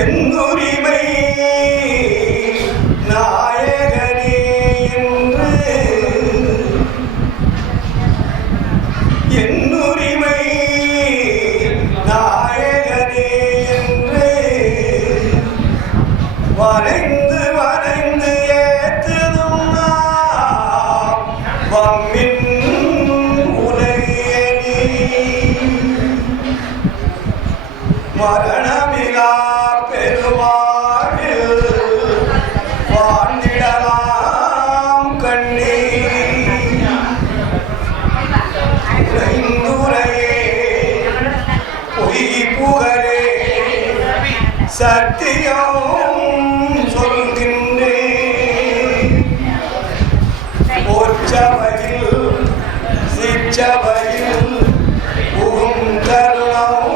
என்னுரிமை நாயகனே என்று என்னுரிமை நாயகனே என்று வரைந்து வரைந்து ஏற்றதும் வம்மின் உலகியனே மரணமிலா பெருவாழில் வாழ்ந்திடலாம் கண்ணே உரைந்துரையே பொய் புகழே சத்தியம் சொல்கின்றேன் போற்றவையில் சிற்றவையில் புகும் தருணம்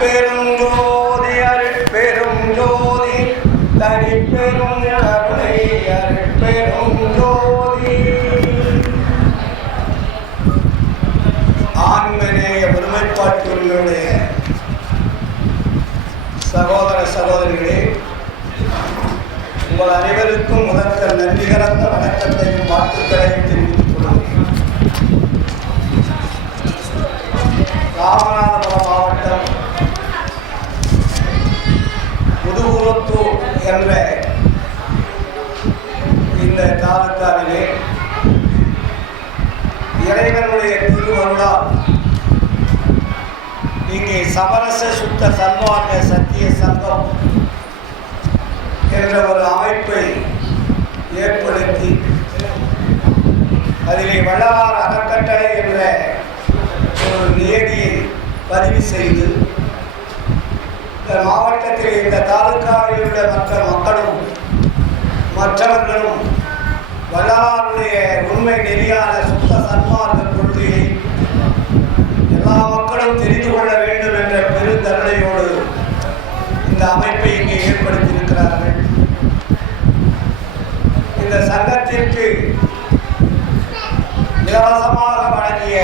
அருட்பெருஞ்சோதி அருட்பெருஞ்சோதி தனிப்பெரும் கருணை அருட்பெருஞ்சோதி. ஆன்மநேய ஒருமைப்பாட்டுடைய சகோதர சகோதரிகளே, உங்கள் அனைவருக்கும் முதற்க நன்றி கலந்த வணக்கத்தையும் வாழ்த்துக்களையும் தெரிவித்துக் கொள்கிறேன். ராமநாதபுரம் மாவட்டம் முதுகுளத்தூர் என்ற இந்த தாலுக்காவிலே இறைவனுடைய திருவருளால் இங்கே சமரச சுத்த சன்மார்க்க சத்திய சங்கம் என்ற ஒரு அமைப்பை ஏற்படுத்தி அதிலே வள்ளலார் அறக்கட்டளை என்ற ஒரு நியதியை பதிவு செய்து இந்த மாவட்டத்தில் இந்த தாலுக்காவில் உள்ள மற்ற மக்களும் மற்றவர்களும் வள்ளலாருடைய உண்மை நெறியான சுத்த சன்மார்க்க கொள்கையை எல்லா மக்களும் தெரிந்து கொள்ள வேண்டும் என்ற பெருந்தருணையோடு இந்த அமைப்பை இங்கே ஏற்படுத்தியிருக்கிறார்கள். இந்த சங்கத்திற்கு இலவசமாக வழங்கிய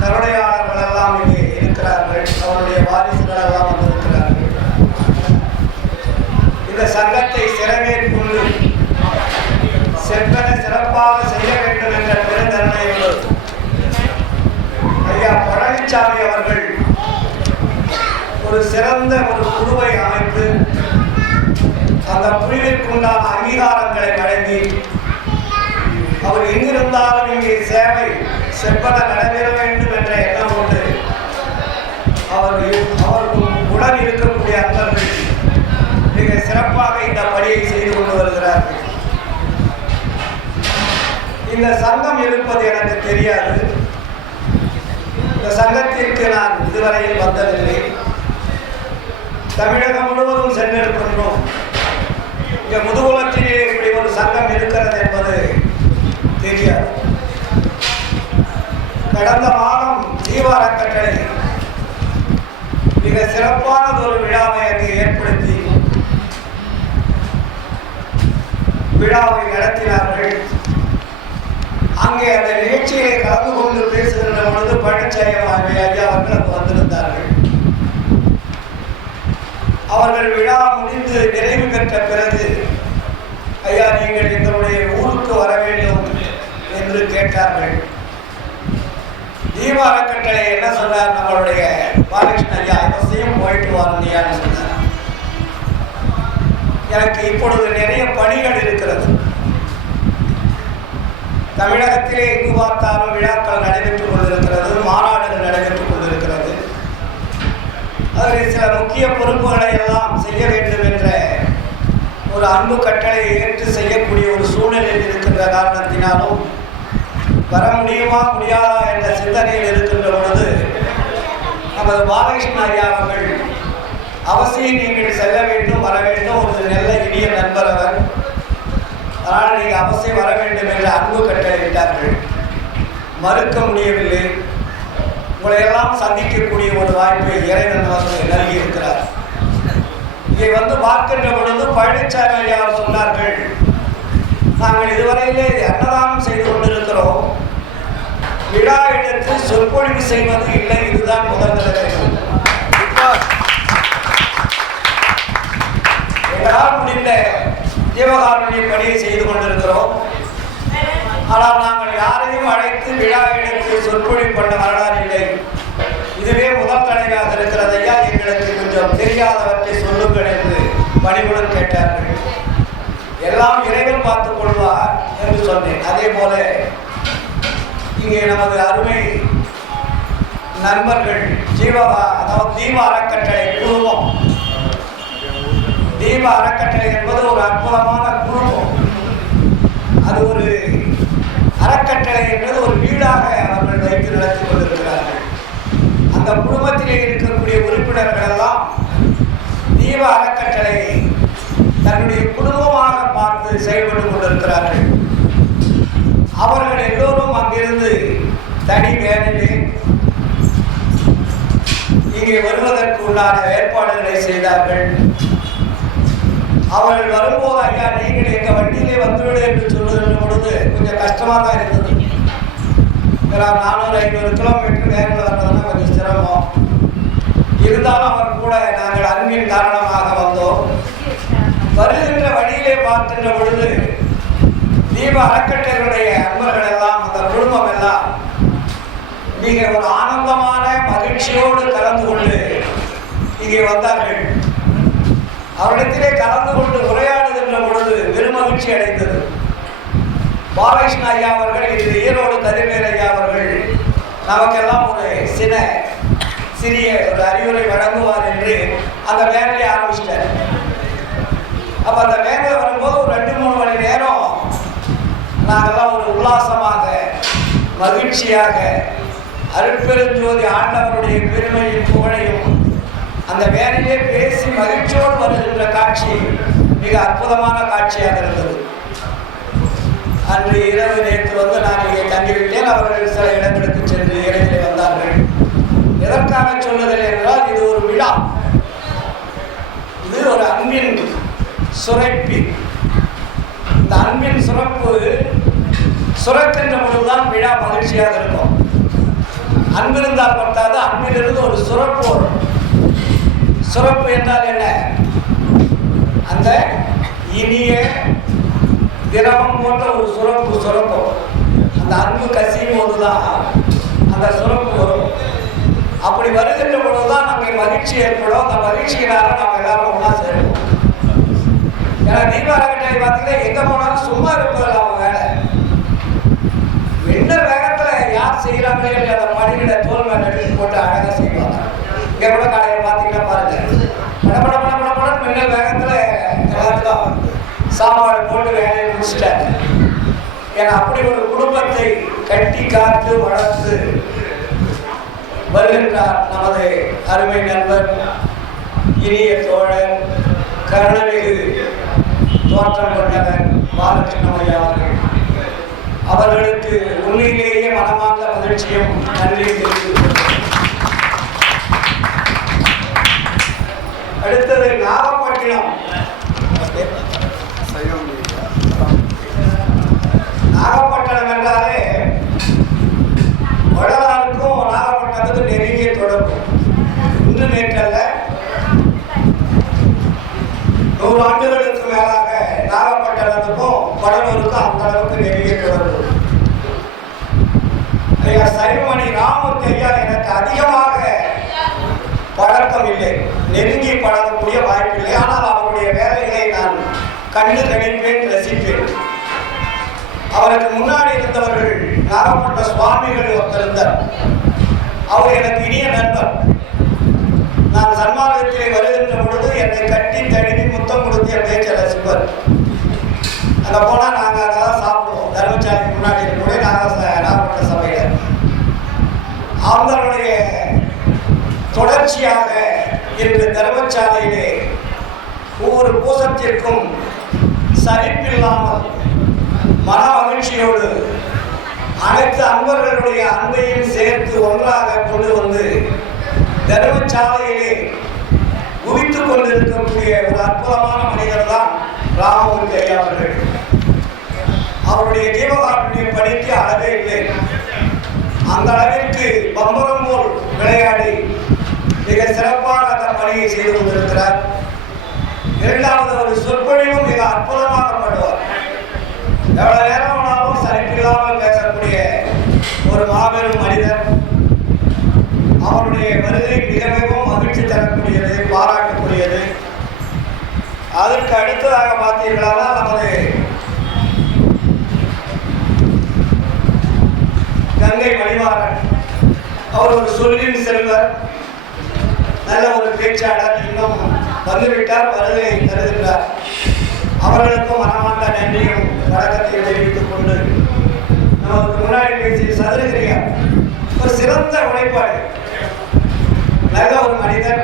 கருணையாளர்கள் எல்லாம் இங்கே இருக்கிறார்கள். அவருடைய வாரிசுகள் எல்லாம் வந்திருக்கிறார்கள். இந்த சங்கத்தை சிறமேற்கொண்டு செவ்வன சிறப்பாக செய்ய வேண்டும் என்ற பெருந்தன்மையோடு ஐயா பழனிசாமி அவர்கள் ஒரு சிறந்த ஒரு குழுவை அமைத்து அந்த குழுவிற்குண்டான அங்கீகாரங்களை வழங்கி அவர் எங்கிருந்தாலும் இங்கே சேவை செவ்வன நடைபெற வேண்டும் என்ற எண்ணம் கொண்டு அவருக்கு உடன் இருக்கக்கூடிய அன்பர்கள் மிக சிறப்பாக இந்த பணியை செய்து கொண்டு வருகிறார்கள். இந்த சங்கம் இருப்பது எனக்கு தெரியாது. இந்த சங்கத்திற்கு நான் இதுவரையில் வந்ததில்லை. தமிழகம் முழுவதும் சென்றிருக்கின்றோம். இங்கே முதுகுளத்திலே இப்படி ஒரு சங்கம் இருக்கிறது என்பது தெரியாது. கடந்த மாதம் ஜீவ அறக்கட்டளை மிக சிறப்பானது ஒரு விழாவை அங்கே ஏற்படுத்தி விழாவை நடத்தினார்கள். அங்கே அந்த நிகழ்ச்சியை கலந்து கொண்டு பேசுகின்ற பொழுது பழனிசாமி ஐயா அவர்கள் வந்திருந்தார்கள். அவர்கள் விழா முடிந்து நிறைவு பெற்ற பிறகு ஐயா நீங்கள் எங்களுடைய ஊருக்கு வர வேண்டும் என்று கேட்டார்கள். தீப அறக்கட்டளை என்ன சொன்னார், நம்மளுடைய பாலகிருஷ்ண ஐயா அவசியம் போயிட்டு வரலையான்னு சொன்னார். எனக்கு இப்பொழுது நிறைய பணிகள் இருக்கிறது. தமிழகத்திலே எங்கு பார்த்தாலும் விழாக்கள் நடைபெற்றுக் கொண்டிருக்கிறது, மாநாடுகள் நடைபெற்றுக் கொண்டிருக்கிறது. அதில் சில முக்கிய பொறுப்புகளை எல்லாம் செய்ய வேண்டும் என்ற ஒரு அன்பு கட்டளை ஏற்று செய்யக்கூடிய ஒரு சூழ்நிலையில் இருக்கின்ற காரணத்தினாலும் வர முடியுமா முடியாதா என்ற சிந்தனையில் இருக்கின்ற பொழுது நமது பாலகிருஷ்ண ஐயா அவர்கள் அவசியம் நீங்கள் செல்ல வேண்டும், வர வேண்டும், ஒரு நல்ல இனிய நண்பர் அவர், அதனால் நீங்கள் அவசியம் வர வேண்டும் என்ற அன்பு கட்டளையிட்டார்கள். மறுக்க முடியவில்லை. உங்களை எல்லாம் சந்திக்கக்கூடிய ஒரு வாய்ப்பை இறைவன் நமக்கு நல்கி இருக்கிறார். இதை பார்க்கின்ற பொழுது பழனிசாமி ஐயா சொன்னார்கள், நாங்கள் இதுவரையிலே அன்னதானம் செய்து கொண்டிருக்கிறோம், விழா எடுத்து சொற்பொழிவு செய்வது இல்லை, இதுதான் முதல் தடவை. எங்களால் முடிந்த ஜீவகாருண்ய பணியை செய்து கொண்டிருக்கிறோம். ஆனால் நாங்கள் யாரையும் அழைத்து விழா எடுத்து சொற்பொழிவு பண்ண வரலாறு இல்லை. இதுவே முதல் தடவையாக இருக்கிறது ஐயா, எங்களுக்கு கொஞ்சம் தெரியாதவற்றை சொல்லுங்கள் என்று பணிவுடன் கேட்டார்கள். எல்லாம் இறைவன் பார்த்துக் கொள்வார் என்று சொன்னேன். அதே போல இங்கே நமது அருமை நண்பர்கள் தீப அறக்கட்டளை குழுமம். தீப அறக்கட்டளை என்பது ஒரு அற்புதமான குழுமம். அது ஒரு அறக்கட்டளை என்பது ஒரு வீடாக அவர்கள் வைத்து நடத்தி கொண்டிருக்கிறார்கள். அந்த குடும்பத்திலே இருக்கக்கூடிய உறுப்பினர்கள் எல்லாம் தீப அறக்கட்டளையை தன்னுடைய குடும்பமாக பார்த்து செயல்பட்டு கொண்டிருக்கிறார்கள். அவர்கள் எல்லோரும் அங்கிருந்து தனி வேலையிலே இங்கே வருவதற்கு உண்டான ஏற்பாடுகளை செய்தார்கள். அவர்கள் வரும்போது, ஐயா நீங்கள் எங்கள் வண்டியிலே வந்துவிடு என்று சொல்லுகின்ற பொழுது கொஞ்சம் கஷ்டமாக தான் இருந்தது. 400-500 கிலோமீட்டர் வேலையில் வர்றதுனா கொஞ்சம் சிரமம். இருந்தாலும் அவர் கூட நாங்கள் அன்பின் காரணமாக வந்தோம். வருகின்ற வழியிலே பார்க்கின்ற பொழுது தீப அறக்கட்டளையுடைய அன்பர்கள் எல்லாம், அந்த குடும்பம் எல்லாம் மிக ஒரு ஆனந்தமான மகிழ்ச்சியோடு கலந்து கொண்டு இங்கே வந்தார்கள். அவரிடத்திலே கலந்து கொண்டு உரையாடுகின்ற பொழுது பெருமகிழ்ச்சி அடைந்தது. பாலகிருஷ்ண ஐயா அவர்கள், இது ஈரோடு கதிர்வேல் ஐயா அவர்கள் நமக்கெல்லாம் ஒரு சிறிய ஒரு அறிவுரை வழங்குவார் என்று அந்த வேலையை ஆரம்பிச்சிட்டார். அப்போ அந்த வேலை வரும்போது ஒரு 2-3 மணி நேரம் நாங்கள்லாம் ஒரு உல்லாசமாக மகிழ்ச்சியாக அருட்பெருஞ்சோதி ஆண்டவருடைய பெருமையும் புகழையும் அந்த வேலையிலே பேசி மகிழ்ச்சியோடு வருகின்ற காட்சி மிக அற்புதமான காட்சியாக இருந்தது. அன்று இரவு நேற்று நான் இங்கே தங்கிவிட்டேன். அவர்கள் சில இடங்களுக்கு சென்று இடையிலே வந்தார்கள். எதற்காக சொல்லுதல் என்றால், இது ஒரு விழா, இது ஒரு அன்பின் சுரப்பி. இந்த அன்பின் சுரப்பு சுரக்கின்ற பொழுதுதான் விழா மகிழ்ச்சியாக இருக்கும். அன்பிருந்தால் பட்டாது, அன்பிலிருந்து ஒரு சுரப்பு வரும். சுரப்பு என்றால் என்ன? அந்த இனிய திரவம் போன்ற ஒரு சுரப்பும். அந்த அன்பு கசியும் போதுதான் அந்த சுரப்பு வரும். அப்படி வருகின்ற பொழுதுதான் நமக்கு மகிழ்ச்சி ஏற்படும். அந்த மகிழ்ச்சியினால நம்ம எல்லாரும் ஒன்றா சேருவோம். ஏன்னா தீப அறக்கட்டளை பார்த்தீங்கன்னா எங்க போனாலும் சும்மா இருப்பதில்லை. அவங்க வேலை என்ன வேகத்தில் யார் செய்கிறாங்களே அந்த மடியில தோல் மேல எடுத்து போட்டு அழகாக செய்வாங்க. இங்கே கூட காலையில் பார்த்தீங்கன்னா பாருங்க, படப்பட மின்னல் வேகத்தில் எல்லாத்துக்கும் சாப்பாடு போட்டு வேலையை முடிச்சிட்டாங்க. ஏன்னா அப்படி ஒரு குடும்பத்தை கட்டி காத்து வளர்த்து வருகின்றார் நமது அருமை நண்பர், இனிய தோழர், கருணமிகு தோற்றம் கொண்டவர் பாலகிருஷ்ண ஐயா அவர்கள். அவர்களுக்கு உண்மையிலேயே மனமார்ந்த மகிழ்ச்சியும் நன்றியும் தெரிவித்துள்ளது. அடுத்தது நாகப்பட்டினம். நாகப்பட்டினம் என்றாலே வடலாருக்கும் நாகப்பட்டினத்துக்கும் நெருங்கிய தொடர்பு. இன்று நேற்றல்ல, 100 ஆண்டுகளுக்கு மேலாக நாகப்பட்டினத்துக்கும் வடலூருக்கும் அந்த அளவுக்கு நெருங்கிய தொடர்பு. ஐயா சரிமணி ராமூர்த்தி ஐயா எனக்கு அதிகமாக பழக்கம் இல்லை, நெருங்கி பழகக்கூடிய வாய்ப்பில்லை. ஆனால் அவருடைய வேலைகளை நான் கண்டு கணிப்பேன், ரசிப்பேன். அவருக்கு முன்னாடி இருந்தவர்கள் நாகப்பட்ட சுவாமிகள் ஒருத்தர். அவர் எனக்கு இனிய நண்பர். நான் சன்மார்க்கத்திலே வருகின்ற பொழுது என்னை கட்டி தழுவி முத்தம் கொடுத்து என் பேச்சை ரசிப்பர். அங்கே போனால் நாங்கள் அங்கே தான் சாப்பிடுவோம். தர்மசாலைக்கு முன்னாடி இருக்கக்கூடிய நாகப்பட்ட சபையில் அவங்களுடைய தொடர்ச்சியாக இன்று தர்மசாலையிலே ஒவ்வொரு பூசத்திற்கும் சலிப்பில்லாமல் மன மகிழ்ச்சியோடு அனைத்து அன்பர்களுடைய அன்பையும் சேர்த்து ஒன்றாக கொண்டு வந்து தர்மசாலையிலே குவித்துக் கொண்டிருக்கக்கூடிய ஒரு அற்புதமான மனிதர் தான் ராமமூர்த்தி ஐயா அவர்கள். அவருடைய ஜீவகாருண்யம் படிக்க அளவே இல்லை. அந்த அளவிற்கு பம்பரம் போல் விளையாடி மிக சிறப்பாக அந்த பணியை செய்து கொண்டிருக்கிறார். இரண்டாவது ஒரு சொற்பொழிவும் மிக அற்புதமாக பண்ணுவார். எவ்வளவு நேரம் ஆனாலும் சலிப்பில்லாமல் பேசக்கூடிய ஒரு மாபெரும் மனிதர். அவருடைய வருகை மிக மிகவும் மகிழ்ச்சி தரக்கூடியது, பாராட்டக்கூடியது. அதற்கு அடுத்ததாக பார்த்தீர்களா நமது கங்கை மணிவாரன். அவர் ஒரு சொல்லின் செல்வர், நல்ல ஒரு பேச்சாளர். இன்னும் வந்துவிட்டார், வருகை தருகின்றார். அவர்களுக்கும் மனமார்ந்த நன்றியும் வணக்கத்தையும் தெரிவித்துக் கொண்டு நமக்கு முன்னாடி பேசிய சதுரகிரியார் ஒரு சிறந்த உழைப்பாளர், நல்ல ஒரு மனிதர்.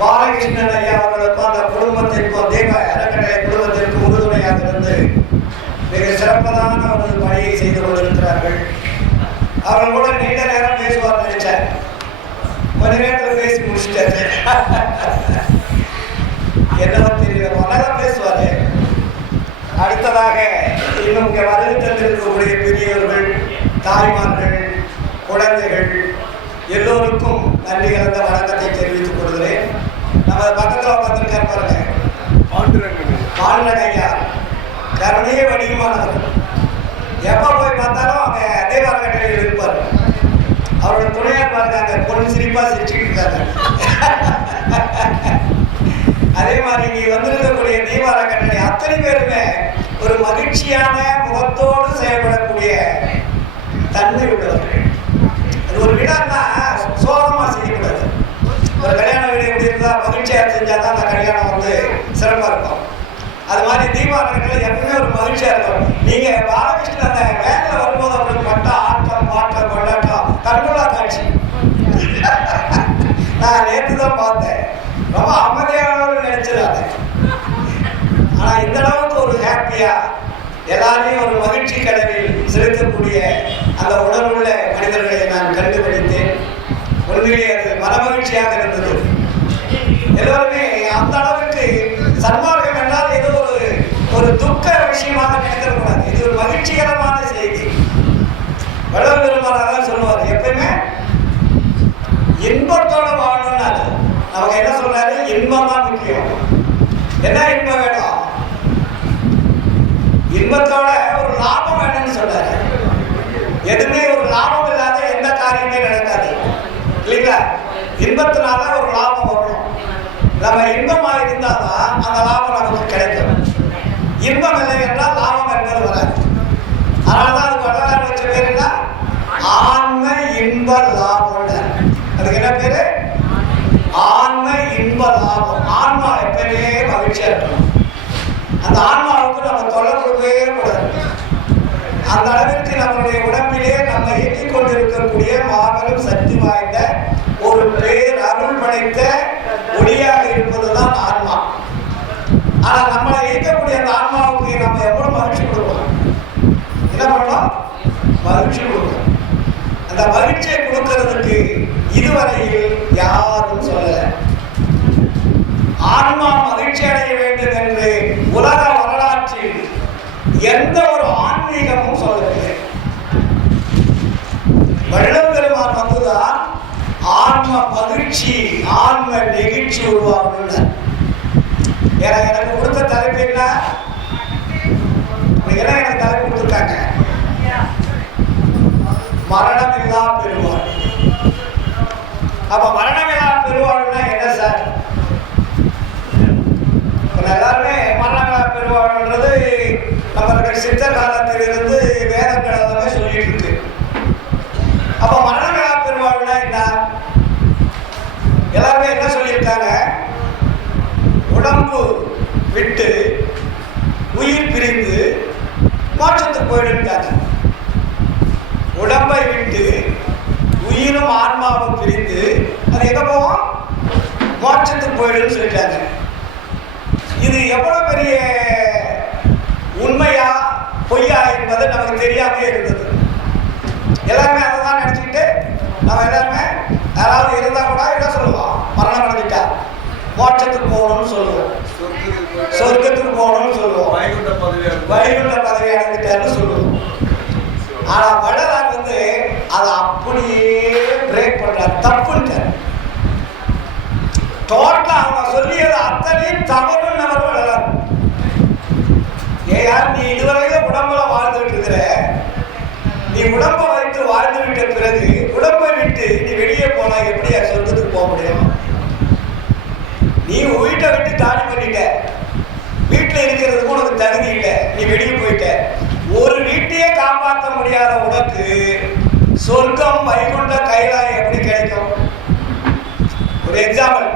பாலகிருஷ்ணன் ஐயா அவர்களுக்கும் அந்த குடும்பத்திற்கும் தேவ அறக்கட்டளை குடும்பத்திற்கும் உறுதுணையாக இருந்து மிக சிறப்பான ஒரு பணியை செய்து கொண்டிருக்கிறார்கள். அவர்கள் கூட நீண்ட நேரம் பேசுவார் நினைச்சார், கொஞ்ச நேரத்தில் பேசி முடிச்சுட்டாரு. என்னவோ தெரியல, நல்லா பேசுவாரு. அடுத்ததாக இன்னும் இங்கே வருகை தந்திருக்கக்கூடிய பெரியவர்கள், தாய்மார்கள், குழந்தைகள் எல்லோருக்கும் நன்றி கலந்த வணக்கத்தை தெரிவித்துக் கொள்கிறேன். நம்ம பக்கத்தில் உட்காந்துருக்கார் பாருங்க, பாண்டுரங்க ஐயா, கருணையே வடிவமானவர். எப்போ போய் பார்த்தாலும் அவங்க அதே அறக்கட்டளையில் இருப்பார். அவரோட துணையார் பார்த்தாங்க, பொண்ணு சிரிப்பா சிரிச்சுட்டு இருக்காங்க. அதே மாதிரி இங்கே வந்திருக்கக்கூடிய தீப அறக்கட்டளை அத்தனை பேருமே ஒரு மகிழ்ச்சியான முகத்தோடு செயல்படக்கூடிய தன்மை உள்ளவர்கள். அது ஒரு விழான்னா சோகமாக செய்யக்கூடாது. ஒரு கல்யாண வீடு எப்படி இருந்தால் மகிழ்ச்சியாக செஞ்சால் தான் அந்த கல்யாணம் வந்து சிறப்பாக இருக்கும். அது மாதிரி தீபாவளிகள் எப்பவுமே ஒரு மகிழ்ச்சியாக இருக்கும். நீங்கள் பாலகிருஷ்ணன் அந்த வேலையில் வரும்போது அவங்களுக்கு மட்டும் ஆட்டம் பாட்டம் கொண்டாட்டம் கண்கொள்ளா காட்சி. நான் நேற்று தான் பார்த்தேன், ரொம்ப அமைதியானவர்கள் நினைச்சிடாது. ஆனால் இந்த அளவுக்கு ஒரு ஹாப்பியாக எல்லாரையும் ஒரு மகிழ்ச்சி கடலில் செலுத்தக்கூடிய அந்த உணர்வுள்ள மனிதர்களை நான் கண்டுபிடித்தேன். உண்மையிலே அது மனமகிழ்ச்சியாக இருந்தது. எல்லோருமே அந்த அளவுக்கு சன்மார்க்கம் என்றால் ஏதோ ஒரு துக்க விஷயமாக நினைக்கக்கூடாது. இது ஒரு மகிழ்ச்சிகரமான செய்தி. வள்ளல் பெருமானார் சொல்லுவார், எப்பயுமே இன்பத்தோட வாழணும்னாரு. நமக்கு என்ன சொல்றாரு, இன்பம் தான் முக்கியம். என்ன இன்பம் வேணும்? இன்பத்தோட ஒரு லாபம் வேணும்னு சொல்றாரு. எதுவுமே ஒரு லாபம் இல்லாத எந்த காரியமே நடக்காது இல்லைங்களா? இன்பத்தினால ஒரு லாபம் வரணும். நம்ம இன்பமாக இருந்தால்தான் அந்த லாபம் நமக்கு கிடைக்கும். இன்பம் இல்லை என்றால் லாபம் என்பது வராது. அதனாலதான் அதுக்கு வள்ளலார் வச்ச பேர் என்ன? ஆன்ம இன்ப லாபம். அதுக்கு என்ன பேரு? ஆன்ம இன்ப லாபம். ஆன்மா எப்பவுமே மகிழ்ச்சியா இருக்கணும். அந்த ஆன்மாவுக்கு நம்ம தொல்லை கொடுக்கவே கூடாது. அந்த அளவிற்கு நம்மளுடைய உடம்பிலே நம்ம இயக்கிக் கொண்டிருக்கக்கூடிய மாபெரும் சக்தி வாய்ந்த ஒரு பேர் அருள் படைத்த ஒளியாக இருப்பதுதான் ஆன்மா. ஆனா நம்மளை இயக்கக்கூடிய அந்த ஆன்மாவுக்கு நம்ம எவ்வளவு மகிழ்ச்சி கொடுக்கணும்? என்ன பண்ணணும்? மகிழ்ச்சி கொடுக்கணும். அந்த மகிழ்ச்சியை கொடுக்கறதுக்கு இதுவரையில் யாரும் சொல்லல. ஆன்மா மகிழ்ச்சி அடைய வேண்டும் என்று உலக வரலாற்றில் எந்த ஒரு ஆன்மீகமும் சொல்லவில்லை. வள்ளல் பெருமான் வந்துதான் ஆன்ம மகிழ்ச்சி, ஆன்ம நெகிழ்ச்சி உருவாக்கணும். எனக்கு கொடுத்த தலைப்பு என்ன? எனக்கு தலைப்பு கொடுத்துருக்காங்க, மரணமில்லா பெருவாழ். அப்ப மரணமில்லா பெருவாழ்னா என்ன சார்? எல்லாருமே மரணமில்லா பெருவாழ்ன்றது நம்மளுடைய சித்தர் காலத்திலிருந்து வேதங்கள் எல்லாமே சொல்லிட்டு இருக்கு. அப்ப மரணமில்லா பெருவாழ்னா என்ன? எல்லாருமே என்ன சொல்லியிருக்காங்க? உடம்பு விட்டு உயிர் பிரிந்து மோட்சத்துக்கு போயிடுட்டாங்க. உடம்பை விட்டு உயிரும் ஆன்மாவும் பிரிந்து அது எங்க போவோம்? மோட்சத்துக்கு போயிடுன்னு சொல்லிட்டாங்க. இது எவ்வளவு பெரிய உண்மையா பொய்யா என்பது நமக்கு தெரியாமே இருந்தது. எல்லாருமே அதை தான் நினச்சிக்கிட்டு நம்ம எல்லாருமே யாராவது இருந்தால் கூட என்ன சொல்லுவோம், மரணம் அடைஞ்சிட்டா மோட்சத்துக்கு போகணும்னு சொல்லுவோம், சொர்க்கத்துக்கு போகணும்னு சொல்லுவோம், வைகுண்ட பதவி அடைஞ்சிட்டாருன்னு சொல்லுவோம். ஆனா வள்ளலார் அதை அப்படியே பிரேக் பண்றார், தப்புன்ட்டார். டோட்டலா அவங்க சொல்லியது அத்தனையும் தவறுன்னு அவர் வள்ளலார். ஏன் நீ இதுவரையில உடம்புல வாழ்ந்துட்டு இருக்கிற, நீ உடம்பை வைத்து வாழ்ந்து விட்ட பிறகு உடம்பை விட்டு நீ வெளியே போனா எப்படியா சொர்க்கத்துக்கு போக முடியும்? நீ வீட்டை விட்டு தாடி பண்ணிட்ட, வீட்டில் இருக்கிறதுக்கு உனக்கு தகுதி இல்லை, நீ வெளியே போயிட்ட. ஒரு வீட்டையே காப்பாற்ற முடியாத உனக்கு சொர்க்கம் வைகுண்ட கைலாயம் எப்படி கிடைக்கும்? ஒரு எக்ஸாம்பிள்,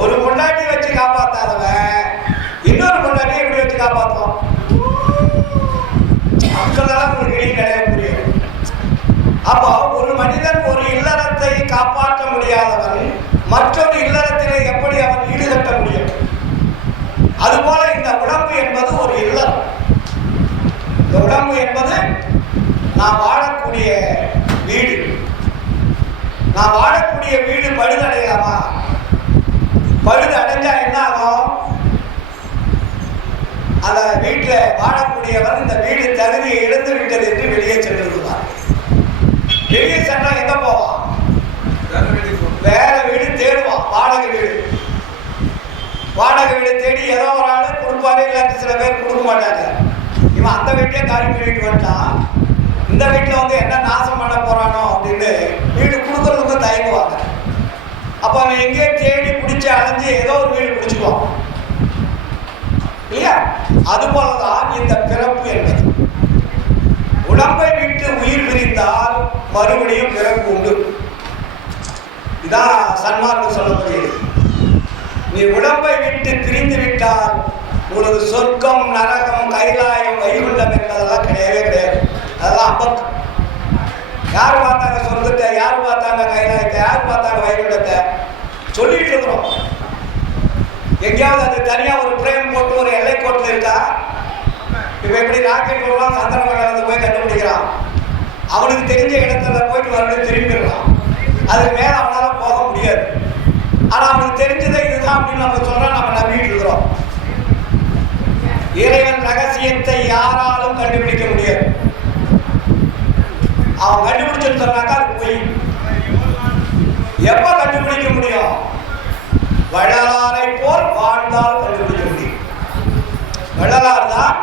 ஒரு பொண்டாட்டி வச்சு காப்பாற்றாதவன் இன்னொரு பொண்டாட்டி எப்படி வச்சு காப்பாற்றுவோம்? மக்களால் ஒரு கேள்வி கிடையாது, புரியும். அப்போ ஒரு மனிதன் ஒரு இல்லறத்தை காப்பாற்ற முடியாதவன் மற்றொரு இல்லறத்திலே எப்படி அவன் ஈடுகட்ட முடியும்? அதுபோல இந்த உடம்பு என்பது ஒரு இல்லறம். இந்த உடம்பு என்பது நான் வாழக்கூடிய வீடு. நான் வாழக்கூடிய வீடு பழுதடையலாமா? பழுது அடைஞ்சா என்ன ஆகும்? அந்த வீட்டில் வாழக்கூடியவர் இந்த வீடு தகுதியை இழந்து விட்டது என்று வெளியே சென்றிருக்கிறார். வெளியே சென்றா எங்க போவான்? வேற வீடு தேடுவான், வாடகை வீடு. வாடகை வீடு தேடி ஏதோ ஒரு ஆள் கொடுப்பாரு, இல்லாட்டி சில பேர் கொடுக்க மாட்டாங்க. இவன் அந்த வீட்டையே காலி பண்ணிட்டு வந்துட்டான், இந்த வீட்டில் என்ன நாசம் பண்ண போறானோ அப்படின்னு வீடு கொடுக்கறதுக்கு தயங்குவாங்க. அப்போ அவன் எங்கேயே தேடி பிடிச்சி அலைஞ்சு ஏதோ ஒரு வீடு பிடிச்சிக்குவான் இல்லையா? அதுபோலதான் இந்த பிறப்பு என்பது. உடம்பை விட்டு உயிர் பிரிந்தால் மறுபடியும் பிறப்பு உண்டு. இதான் சன்மார்க்கம் சொல்லக்கூடியது. நீ உடம்பை விட்டு பிரிந்து விட்டால் உனது சொர்க்கம், நரகம், கைலாயம், வைகுண்டம் என்பதெல்லாம் கிடையவே கிடையாது. அதெல்லாம் அம்பக்கு. யார் பார்த்தாங்க சொர்க்கத்தை, யார் பார்த்தாங்க கைலாயத்தை, யார் பார்த்தாங்க வைகுண்டத்தை? சொல்லிட்டு இருக்கிறோம். எங்கேயாவது அது தனியா ஒரு பிரேம் போட்டு ஒரு எல்லை கோட்டில் இருக்கா? இப்ப எப்படி ராக்கெட் போகலாம், சந்திரமண்டலத்தை போய் கண்டுபிடிக்கிறான், அவனுக்கு தெரிஞ்ச இடத்துல போயிட்டு வரணும், திரும்பிடலாம். அதுக்கு மேல அவனால போக முடியாது. ஆனா அவனுக்கு தெரிஞ்சதை இதுதான் அப்படின்னு நம்ம சொல்றோம், நம்ம நம்பிட்டு இருக்கிறோம். இறைவன் ரகசியத்தை யாராலும் கண்டுபிடிக்க முடியாது. அவன் கண்டுபிடிச்சுன்னு சொன்னாக்கா அது போய். எப்ப கண்டுபிடிக்க முடியும்? வள்ளலாரை போல் வாழ்ந்தால் கண்டுபிடிக்க முடியும். வள்ளலார் தான்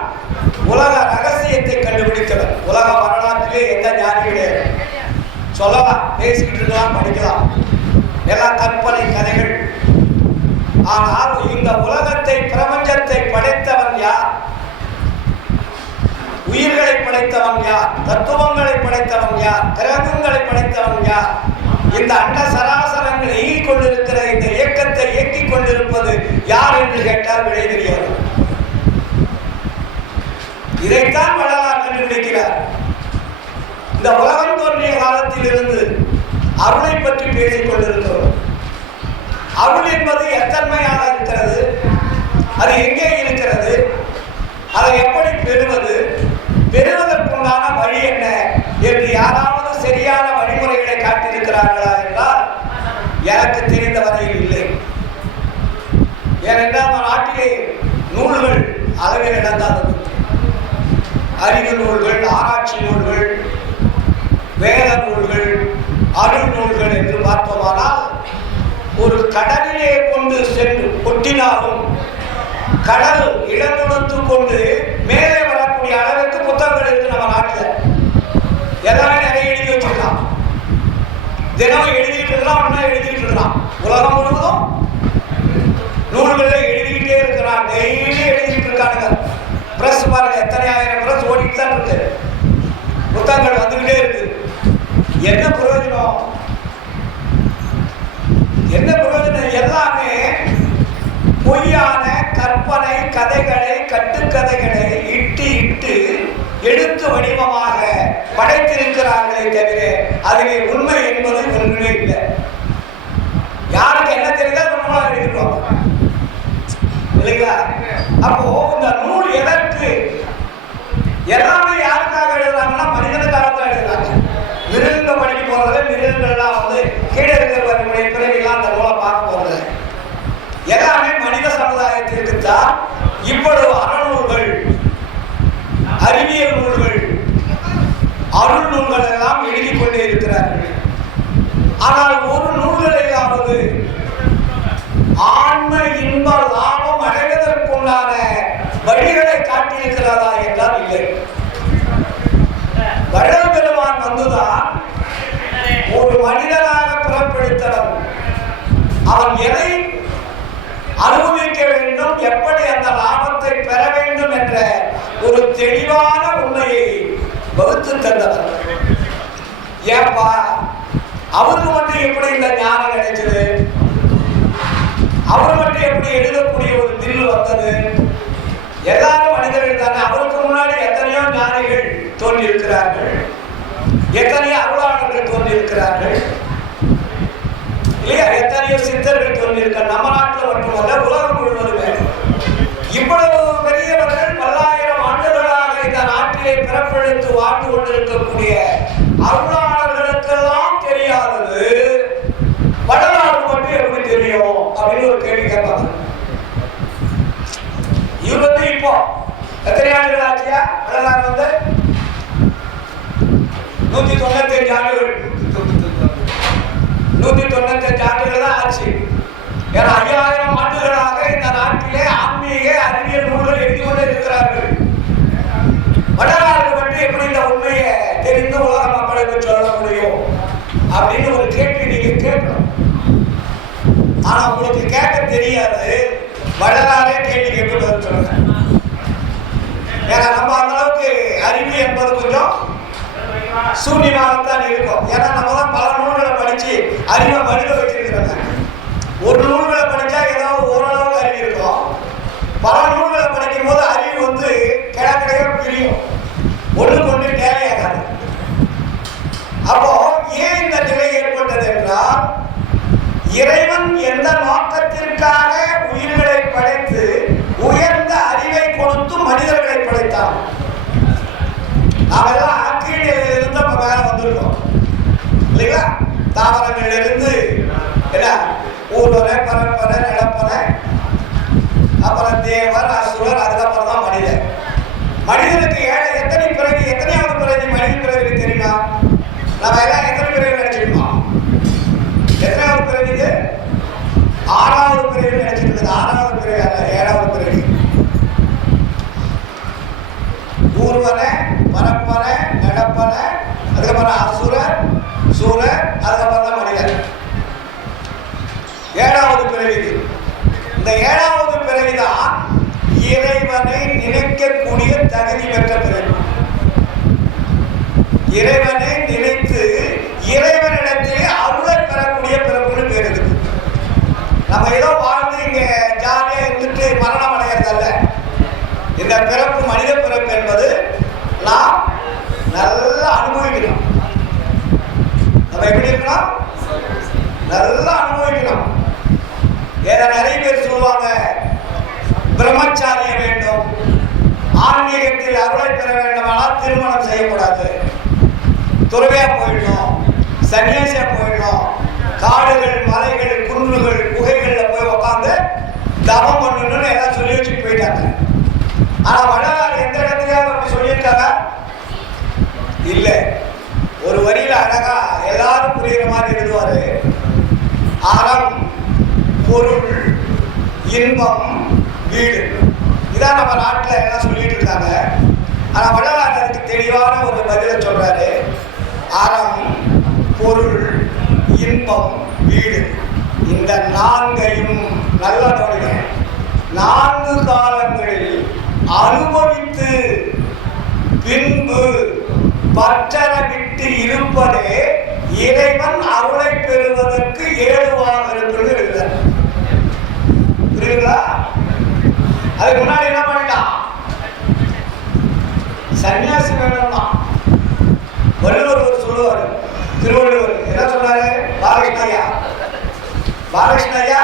உலக ரகசியத்தை கண்டுபிடித்தவர். உலக வரலாற்றிலே எந்த ஞானி கிடையாது. சொல்லலாம், பேசிக்கிட்டு இருக்கலாம், படிக்கலாம், எல்லாம் கற்பனை கதைகள். ஆனால் இந்த உலகத்தை, பிரபஞ்சத்தை படைத்தவன் யார்? உயிர்களை படைத்தவன் யார்? தத்துவங்களை படைத்தவன் யார்? கிரகங்களை படைத்தவன் யார்? இந்த அண்ட சராசரங்கள் இயங்கிக் கொண்டிருக்கிற இந்த இயக்கத்தை இயக்கிக் கொண்டிருப்பது யார் என்று கேட்டால் விடை தெரியாது. இதைத்தான் வள்ளலார் கண்டுபிடிக்கிறார். இந்த உலகம் தோன்றிய காலத்தில் இருந்து அருளை பற்றி பேசிக் கொண்டிருக்கிறோம். அருள் என்பது எத்தன்மையாக இருக்கிறது, அது எங்கே இருக்கிறது, அதை எப்படி பெறுவது, பெறுவதற்குண்டான வழி என்ன என்று யாராவது சரியான வழிமுறைகளை காட்டியிருக்கிறார்களா என்றால் எனக்கு தெரிந்த வரையில் இல்லை. ஏனென்றால் நம்ம நாட்டிலே நூல்கள் அளவில் இடங்காதது. அறிவு நூல்கள், ஆராய்ச்சி நூல்கள், வேத நூல்கள், அருள் நூல்கள் என்று பார்த்தோமானால் ஒரு கடலிலே கொண்டு சென்று கொட்டினாலும் கடல் இடமுழுத்து கொண்டு மேலே வரக்கூடிய அளவுக்கு புத்தகங்கள் இருக்கு நம்ம நாட்டில். எல்லாமே நிறைய எழுதி வச்சிருக்கான். தினமும் எழுதிட்டு இருக்கலாம், ஒன்னா எழுதிட்டு இருக்கலாம். உலகம் முழுவதும் நூல்களை எழுதிக்கிட்டே இருக்கிறான், டெய்லி எழுதிட்டு இருக்கானுங்க. பிரஸ் பாருங்க, எத்தனை ஆயிரம் பிரஸ் ஓடிட்டு தான் இருக்கு, புத்தகங்கள் வந்துகிட்டே இருக்கு. என்ன பிரயோஜனம்? என்ன பிரயோஜனம்? எல்லாமே பொய்யான கற்பனை கதைகளை, கட்டுக்கதைகளை இட்டு இட்டு எழுத்து வடிவமாக படைத்திருக்கிறார்களே தவிர அதிலே உண்மை என்பது ஒன்றுமே இல்லை. யாருக்கு என்ன தெரியுதோ நூலாக எழுதிடுவாங்க இல்லைங்களா? அப்போ இந்த நூல் எதற்கு? எல்லாமே யாருக்காக எழுதுறாங்கன்னா மனிதனுக்காகத்தான் எழுதுறாங்க. காரியத்திற்குத்தான் இவ்வளவு அறநூல்கள், அறிவியல் நூல்கள், அருள் நூல்கள் எல்லாம் எழுதி கொண்டே இருக்கிறார்கள். ஆனால் ஒரு நூல்களையாவது ஆன்ம இன்ப லாபம் அடைவதற்குண்டான வழிகளை காட்டியிருக்கிறதா என்றால் இல்லை. வள்ளல் பெருமான் வந்துதான் ஒரு மனிதனாக பிறப்பெடுத்தவன். அவன் எதை அனுபவிக்க வேண்டும், எப்படி அந்த லாபத்தை பெற வேண்டும் என்ற ஒரு தெளிவான உண்மையை வகுத்து தந்தவர். ஏப்பா அவருக்கு மட்டும் எப்படி இந்த ஞானம் கிடைச்சது? அவர் மட்டும் எப்படி எழுதக்கூடிய ஒரு தில்லு வந்தது? எல்லாரும் மனிதர்கள் தானே. அவருக்கு முன்னாடி எத்தனையோ ஞானிகள் தோன்றி இருக்கிறார்கள், எத்தனையோ அருளாளர்கள் தோன்றி இருக்கிறார்கள் இல்லையா? எத்தனையோ சித்தர்கள் தோன்றி இருக்கிறார். நம்ம நாட்டில் மட்டுமல்ல, உலகம் முழுவதுமே இவ்வளவு பெரியவர்கள் பல்லாயிரம் ஆண்டுகளாக இந்த நாட்டிலே பிறப்பெடுத்து வாழ்ந்து கொண்டிருக்கக்கூடிய அருளாளர்களுக்கெல்லாம் தெரியாதது வடநாடு மட்டும் எப்படி தெரியும் அப்படின்னு ஒரு கேள்வி கேட்பாங்க. இவர் வந்து இப்போ எத்தனை ஆண்டுகள் ஆச்சியா? வடநாடு வந்து 195 ஆண்டுகள், 195 ஆண்டுகள் தான் ஆச்சு. ஏன்னா 5000 ஆண்டுகளாக இந்த நாட்டிலே ஆன்மீக அறிவியல் நூல்கள் எழுதி கொண்டே இருக்கிறார்கள். வடநாடு மட்டும் எப்படி இந்த உண்மையை தெரிந்து உலக மக்களுக்கு சொல்ல முடியும் அப்படின்னு ஒரு கேள்வி நீங்க கேட்கணும். ஆனா உங்களுக்கு கேட்க தெரியாது, வடநாடே கேள்வி கேட்க சொல்லுங்க. ஏன்னா நம்ம அந்த அளவுக்கு அறிவு என்பது கொஞ்சம் சூன்யமாகத்தான் இருக்கும். ஏன்னா நம்ம தான் பல நூல்களை படிச்சு அறிவை வடிவ வச்சிருக்கிறாங்க. ஒரு நூல்களை படிச்சா ஏதாவது ஓரளவுக்கு அறிவு இருக்கும். பல நூல்களை படிக்கும் போது அறிவு வந்து கிழக்கிடையே பிரியும், ஒண்ணுக்கு ஒன்று தேவையாகாது. அப்போ ஏன் இந்த நிலை ஏற்பட்டது என்றால், இறைவன் எந்த நோக்கத்திற்காக உயிர்களை படைத்து உயர்ந்த அறிவை கொடுத்து மனிதர்களை படைத்தான். நாமெல்லாம் கீழிலிருந்து நம்ம மேல வந்திருக்கோம் இல்லைங்களா? தாவரங்களிலிருந்து என்ன ஊர்வரை, பரப்பரை, நிலப்பரை, அப்புறம் தேவர், அசுரர், அதுக்கப்புறம் தான் மனிதர். மனிதனுக்கு எத்தனை பிறகு, எத்தனையாவது பிறகு மனித பிறகு தெரியுமா? நம்ம எல்லாம் எத்தனை பிறகு நினைச்சிருக்கோம்? எத்தனையாவது பிறகு? 6வது பிறகு நினைச்சிட்டு இருக்குது. 6வது பிறகு அல்ல, 7வது பிறகு. ஊர்வரை, பரப்பரை, நடப்பரை, அதுக்கப்புறம் அசுரர், சூரர், அதுக்கப்புறம் தான் மனிதர். 7வது பிறவி. இந்த 7வது பிறவிதான் இறைவனை நினைக்கக்கூடிய தகுதி பெற்ற பிறவி. இறைவனை நினைத்து இறைவனிடத்திலே அருளை பெறக்கூடிய பிறப்புன்னு பேர் இருக்கு. நம்ம ஏதோ வாழ்ந்து இங்க ஜாலியா இருந்துட்டு மரணம் அடைகிறதல்ல. இந்த பிறப்பு, மனித பிறப்பு என்பது நாம் நல்லா அனுபவிக்கணும். நம்ம எப்படி இருக்கணும்? நல்லா அனுபவிக்கணும். ஏதோ நிறைய பேர் சொல்லுவாங்க, பிரம்மச்சாரிய வேண்டும், ஆன்மீகத்தில் அருளை பெற வேண்டுமானால் திருமணம் செய்யக்கூடாது, துறவியா போயிடணும், சன்னியாசியா போயிடணும், காடுகள், மலைகள், குன்றுகள், குகைகள்ல போய் உட்காந்து தவம் பண்ணணும்னு எல்லாம் சொல்லி வச்சுட்டு போயிட்டாங்க. ஆனா வடநாடு எந்த இடத்துலயாவது அப்படி சொல்லியிருக்காங்க? இல்ல. ஒரு வரியில அழகா எல்லாரும் புரியுற மாதிரி எழுதுவாரு. அறம், பொருள், இன்பம், வீடு. இதான் நம்ம நாட்டில் எல்லாம் சொல்லிட்டு இருக்காங்க. ஆனா வடநாடு அதுக்கு தெளிவான ஒரு பதிலை சொல்றாரு. அறம், பொருள், இன்பம், வீடு, இந்த 4ஐயும் நல்லா நோடுங்க. 4 காலங்களில் அனுபவித்து பின்பு பற்றற விட்டு இருப்பதே இறைவன் அருளை பெறுவதற்கு ஏதுவாக இருக்கிறது இருக்கிறார். புரியுங்களா? அதுக்கு முன்னாடி என்ன பண்ணிட்டான்? சன்னியாசி வேணும்னா வள்ளுவர் சொல்லுவாரு, திருவள்ளுவர் என்ன சொன்னாரு? பாலகிருஷ்ண ஐயா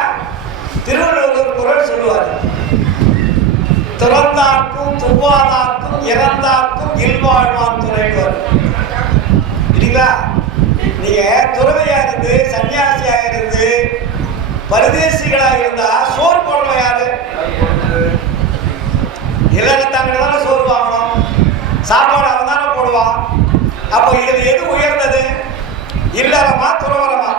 திருவள்ளுவர் குரல் சொல்லுவாரு. துறந்தார்க்கும் துவாதார்க்கும் இறந்தார்க்கும் இல்வாழ்வான் துறைவர். இல்லைங்களா? நீங்க துறவியா இருந்து, சன்னியாசியா இருந்து, பரதேசிகளா இருந்தா சோறு போடுற யாரு? சாப்பாடு அவன் தானே போடுவான். அப்போ இது எது உயர்ந்தது? இல்லறமா துறவரமா?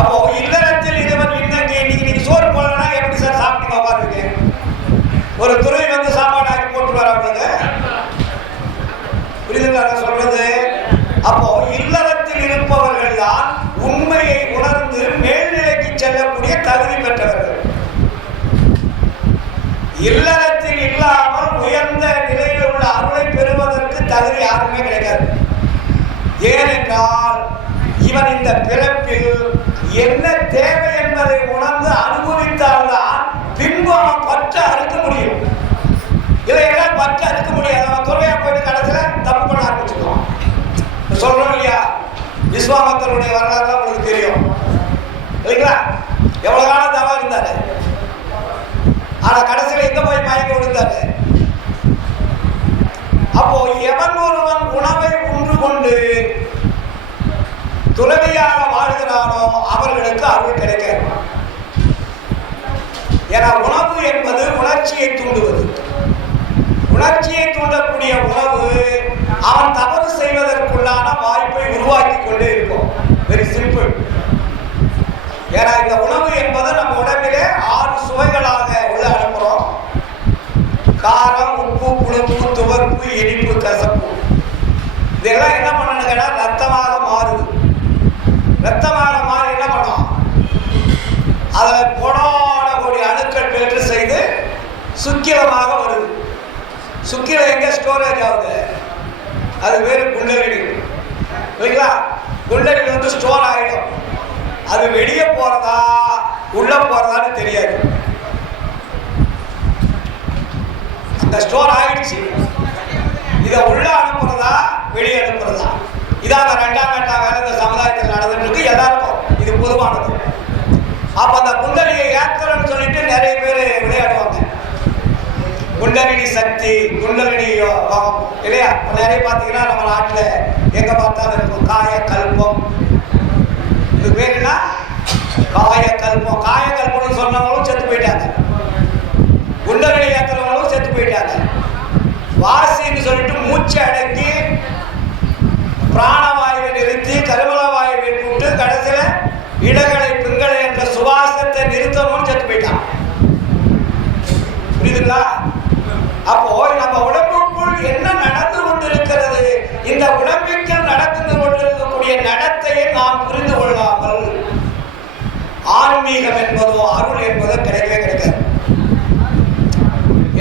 அப்போ இல்லறத்தில் இருவர் இன்னைக்கு நீங்க சோறு போடலன்னா எப்படி சார் சாப்பிட்டு உட்காருங்க? ஒரு துறை வந்து சாப்பாடு ஆக்கி போட்டு வராங்க. புரியுதுங்களா நான் சொல்றது? அப்போ இல்லறத்தில் இருப்பவர்கள் தான் உண்மையை உணர்ந்து மேல்நிலைக்கு செல்லக்கூடிய தகுதி பெற்றவர்கள். இல்லறத்தில் இல்லாமல் உயர்ந்த நிலையில் உள்ள அருளை பெறுவதற்கு தகுதி யாருமே கிடைக்காது. ஏனென்றால் இவன் இந்த பிறப்பில் என்ன தேவை என்பதை உணர்ந்து அனுபவித்தால்தான் பின்பு அவன் பற்ற அறுக்க முடியும். இதையெல்லாம் பற்ற அறுக்க முடியாது. அவன் துறையா போயிட்டு கடைசியில தப்பு பண்ண ஆரம்பிச்சுக்குவான். சொல்றோம் இல்லையா? விஸ்வாமித்திரனுடைய வரலாறு உங்களுக்கு தெரியும் இல்லைங்களா? எவ்வளவு காலம் தவா இருந்தாரு, ஆனா கடைசியில எங்க போய் மயக்க விழுந்தாரு. அப்போ எவன் ஒருவன் உணவை உண்டு கொண்டு துறவியாக வாழ்கிறானோ அவர்களுக்கு அருள் கிடைக்காது. ஏன்னா உணவு என்பது உணர்ச்சியை தூண்டுவது. உணர்ச்சியை தூண்டக்கூடிய உணவு அவன் தவறு செய்வதற்குள்ளான வாய்ப்பை உருவாக்கி கொண்டே இருக்கும். Very simple. ஏன்னா இந்த உணவு என்பது நம்ம உடம்பிலே 6 சுவைகளாக உள்ள அனுப்புறோம். காரம், உப்பு, புளிப்பு, துவர்ப்பு, இனிப்பு, கசப்பு. இதெல்லாம் என்ன பண்ணணுங்கன்னா ரத்தமாக மாறுது. ரத்தமாக மாறி என்ன பண்ணோம்? அதில் கோடான அணுக்கள் பெற்று செய்து சுக்கிலமாக வருது. சுக்கிலம் எங்க ஸ்டோரேஜ் ஆகுது? அது வேறு குண்டலினி இல்லைங்களா? குண்டலினி வந்து ஸ்டோர் ஆகிடும். அது வெளியே போறதா உள்ள போறதான்னு தெரியாது. அந்த ஸ்டோர் ஆயிடுச்சு. இதை உள்ள அனுப்புறதா வெளியே அனுப்புறதா? இதான் 2ஆம் கட்ட வேலை இந்த சமுதாயத்தில் நடந்துட்டு இருக்கு. எல்லாருக்கும் இது பொதுவானது. அப்ப அந்த குண்டலியை ஏற்றணும்னு சொல்லிட்டு நிறைய பேர் விளையாடுவாங்க. குண்டலினி சக்தி, குண்டலினி யோகம் இல்லையா? நிறைய பார்த்தீங்கன்னா நம்ம நாட்டில் எங்க பார்த்தாலும் இருக்கும். காய கல்பம், இது பேர் என்ன? காய கல்பம். காய கல்பம்னு சொன்னவங்களும் செத்து போயிட்டாங்க. குண்டலினி ஏற்றவங்களும் செத்து போயிட்டாங்க. வாசின்னு சொல்லிட்டு மூச்சு அடக்கி பிராணவாயுவை நிறுத்தி கருவல வாயுவை கூட்டு கடைசியில இடங்களை பிங்களை என்ற சுவாசத்தை நிறுத்தணும்னு செத்து போயிட்டான். புரியுதுங்களா? அப்போ நம்ம உடம்புக்குள் என்ன நடந்து கொண்டிருக்கிறது? இந்த உடம்பிற்குள் நடந்து கொண்டிருக்கக்கூடிய நடத்தையை நாம் புரிந்து கொள்ளாமல் ஆன்மீகம் என்பதோ அருள் என்பதோ கிடைக்கவே கிடைக்காது.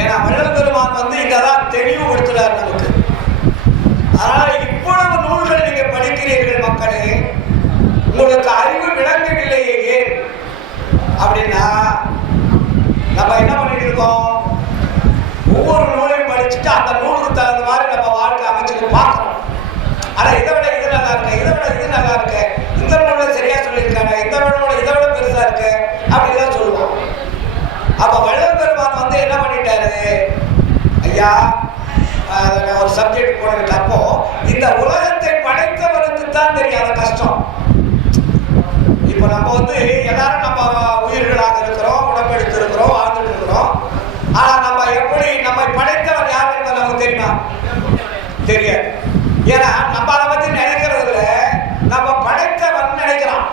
ஏன்னா வள்ளல் பெருமான் வந்து இங்கதான் தெளிவுபடுத்துறார் நமக்கு. அதனால இவ்வளவு நூல்கள் நீங்க படிக்கிறீர்கள் மக்களே, உங்களுக்கு அறிவு விளங்கவில்லையே ஏன் அப்படின்னா நம்ம என்ன பண்ணிட்டு இருக்கோம்? ஒவ்வொரு நூலையும் படிச்சுட்டு அந்த நூலுக்கு தகுந்த மாதிரி நம்ம வாழ்க்கை அமைச்சுட்டு பார்க்கணும். ஆனா இதை விட இது நல்லா இருக்கு, இதை விட இது நல்லா இருக்கு, இந்த நூலை சரியா சொல்லியிருக்காங்க, இந்த நூலை இதை விட பெருசா இருக்கு அப்படிதான் சொல்லுவோம். அப்ப வள்ளல் பெருமான் வந்து என்ன பண்ணிட்டாரு? ஐயா ஒரு சப்ஜெக்ட் போனது. அப்போ இந்த உலகத்தை படைத்தவருக்கு தான் தெரியும் அந்த கஷ்டம். இப்ப நம்ம வந்து எல்லாரும் நம்ம உயிர்களாக இருக்கிறோம், உடம்பெடுத்து இருக்கிறோம், வாழ்ந்துட்டு இருக்கிறோம். ஆனா நம்ம எப்படி நம்மை படைத்தவர் யார் என்பது நமக்கு தெரியுமா? தெரியாது. ஏன்னா நம்ம அதை பத்தி நினைக்கிறதுல நம்ம படைத்தவன் நினைக்கிறான்.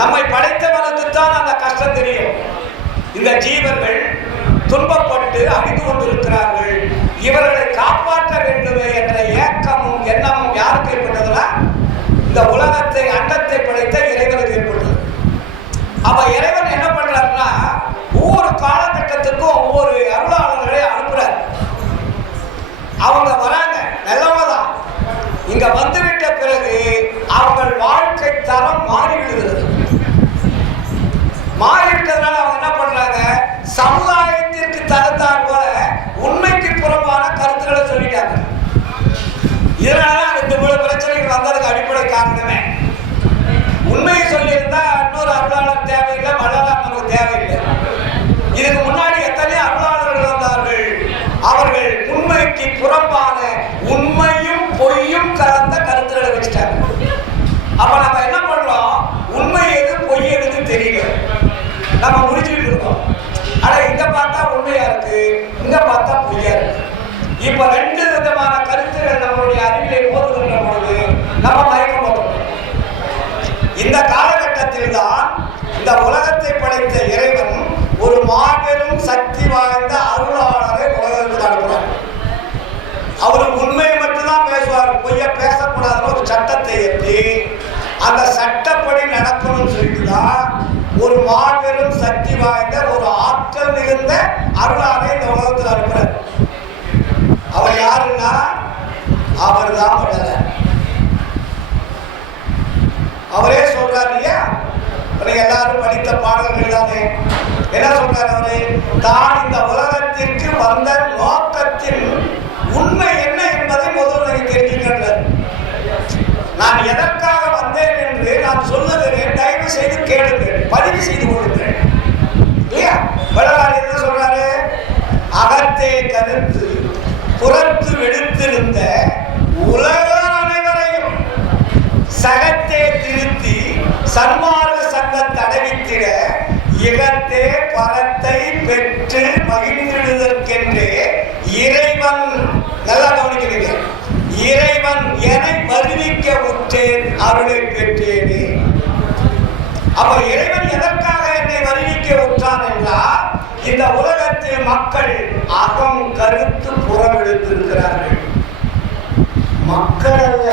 நம்மை படைத்தவனுக்கு தான் அந்த கஷ்டம் தெரியும். இந்த ஜீவர்கள் துன்பப்பட்டு அழிந்து கொண்டிருக்கிறார்கள், இவர்களை காப்பாற்ற வேண்டுமே என்ற ஏக்கமும் எண்ணமும் யாருக்கு ஏற்பட்டதுன்னா இந்த உலகத்தை அண்டத்தை படைத்த இறைவனுக்கு ஏற்பட்டது. அப்ப இறைவன் என்ன பண்றாருன்னா ஒவ்வொரு காலகட்டத்துக்கும் ஒவ்வொரு அருளாளர்களை அனுப்புறார். அவங்க வராங்க, நல்லவதான். இங்க வந்துவிட்ட பிறகு அவங்கள் வாழ்க்கை தரம் மாறிவிடுகிறது. மாறிவிட்டதுனால அவங்க என்ன பண்றாங்க? சமுதாயத்திற்கு தகுந்தாற் போல உண்மைக்கு புறம்பான கருத்துக்களை சொல்லிட்டாங்க. இதனாலதான் இந்த பிரச்சனைகள் வந்ததுக்கு அடிப்படை காரணமே. உண்மையை சொல்லியிருந்தா இன்னொரு அருளாளர் தேவையில்லை, வள்ளலார் நமக்கு தேவையில்லை. இதுக்கு முன்னாடி எத்தனையோ அருளாளர்கள் வந்தார்கள். அவர்கள் உண்மைக்கு புறம்பான உண்மையும் பொய்யும் கலந்த கருத்துக்களை வச்சுட்டாங்க. அப்ப நம்ம என்ன பண்றோம்? உண்மை எது பொய் எதுன்னு தெரியல, நம்ம முடிச்சுட்டு இருக்கோம். ஆனா இங்க பார்த்தா உண்மையா இருக்கு, இங்க பார்த்தா பொய்யா இப்ப ரெண்டு விதமான கருத்துக்கள் நம்மளுடைய அறிவிலை போதுகின்ற பொழுது நம்ம மயக்கப்பட்டோம். இந்த காலகட்டத்தில் தான் இந்த உலகத்தை படைத்த இறைவன் ஒரு மாபெரும் சக்தி வாய்ந்த அருளாளரை உலகத்துக்கு அனுப்புறார். அவர் உண்மையை மட்டும்தான் பேசுவார், பொய்ய பேசக்கூடாதுன்னு ஒரு சட்டத்தை ஏற்றி அந்த சட்டப்படி நடக்கணும்னு சொல்லிட்டுதான் ஒரு மாபெரும் சக்தி வாய்ந்த ஒரு ஆற்றல் மிகுந்த அருளாளரை இந்த உலகத்தில் அனுப்புறார். அவர் யாருன்னா அவர் தான் வள்ளலார். அவரே சொல்றாரு இல்லையா, எல்லாரும் படித்த பாடல்கள் தானே. என்ன சொல்றாரு அவரு? தான் இந்த உலகத்திற்கு வந்த நோக்கத்தின் உண்மை என்ன என்பதை முதல்ல தெரிஞ்சுக்கின்றார். நான் எதற்காக வந்தேன் என்று நான் சொல்லுகிறேன், தயவு செய்து கேளுங்கள், பதிவு செய்து கொள்ளுங்கள் இல்லையா. வள்ளலார் என்ன சொல்றாரு? அகத்தே கருத்து புறத்து வெளுத்திருந்த உலக அனைவரையும் சகத்தே திருத்தி சன்மார்க்க சங்கத்தை அடைவித்திட இகத்தே பரத்தை பெற்று மகிழ்ந்திடுதற்கென்றே இறைவன், நல்லா கவனிக்கிறீங்க, இறைவன் என வருவிக்க உற்றேன் அருளை பெற்றேனே. அப்ப இறைவன் எதற்காக என்னை வருவிக்க உற்றான் என்றால், இந்த உலகத்தில் மக்கள் அகம் கருத்து புறமெடுத்திருக்கிறார்கள். மக்கள் அல்ல,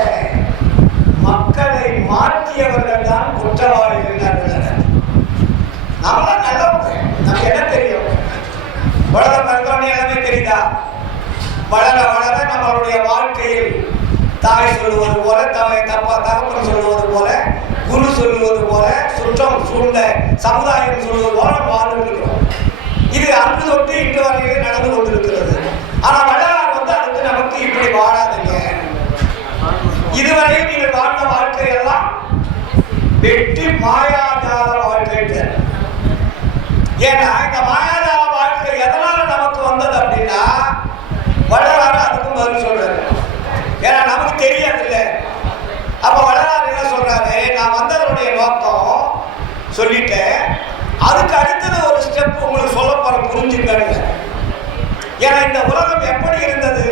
மக்களை மாற்றியவர்கள் தான் குற்றவாளிகள். நம்மளாம் நல்லவங்க, நமக்கு என்ன தெரியும்? வளர மருத்துவமனை எல்லாமே தெரியுதா? வளர வளர நம்மளுடைய வாழ்க்கையில் தாய் சொல்லுவது போல, தகப்பன் சொல்லுவது போல, குரு சொல்லுவது போல, சுற்றம் சூழ்ந்த சமுதாயம் சொல்லுவது போல வாழ்ந்துருக்கிறோம். இது அன்று தொட்டு இன்று வரையிலே நடந்து கொண்டிருக்கிறது. ஆனா வள்ளலார் அதுக்கு நமக்கு இப்படி வாழாதீங்க, இதுவரையும் நீங்கள் வாழ்ந்த வாழ்க்கையெல்லாம் வெற்றி மாயாஜால வாழ்க்கை. ஏன்னா இந்த மாயாஜால வாழ்க்கை எதனால நமக்கு வந்தது அப்படின்னா, வள்ளலார் அதுக்கும் பதில் சொல்றாரு. ஏன்னா நமக்கு தெரியாது இல்ல. அப்ப வள்ளலார் என்ன சொல்றாரு? நான் வந்ததனுடைய நோக்கம் சொல்லிட்டேன், அதுக்கு அடுத்தது ஒரு ஸ்டெப் உங்களுக்கு சொல்ல போற, புரிஞ்சுக்காங்க. ஏன்னா இந்த உலகம் எப்படி இருந்தது,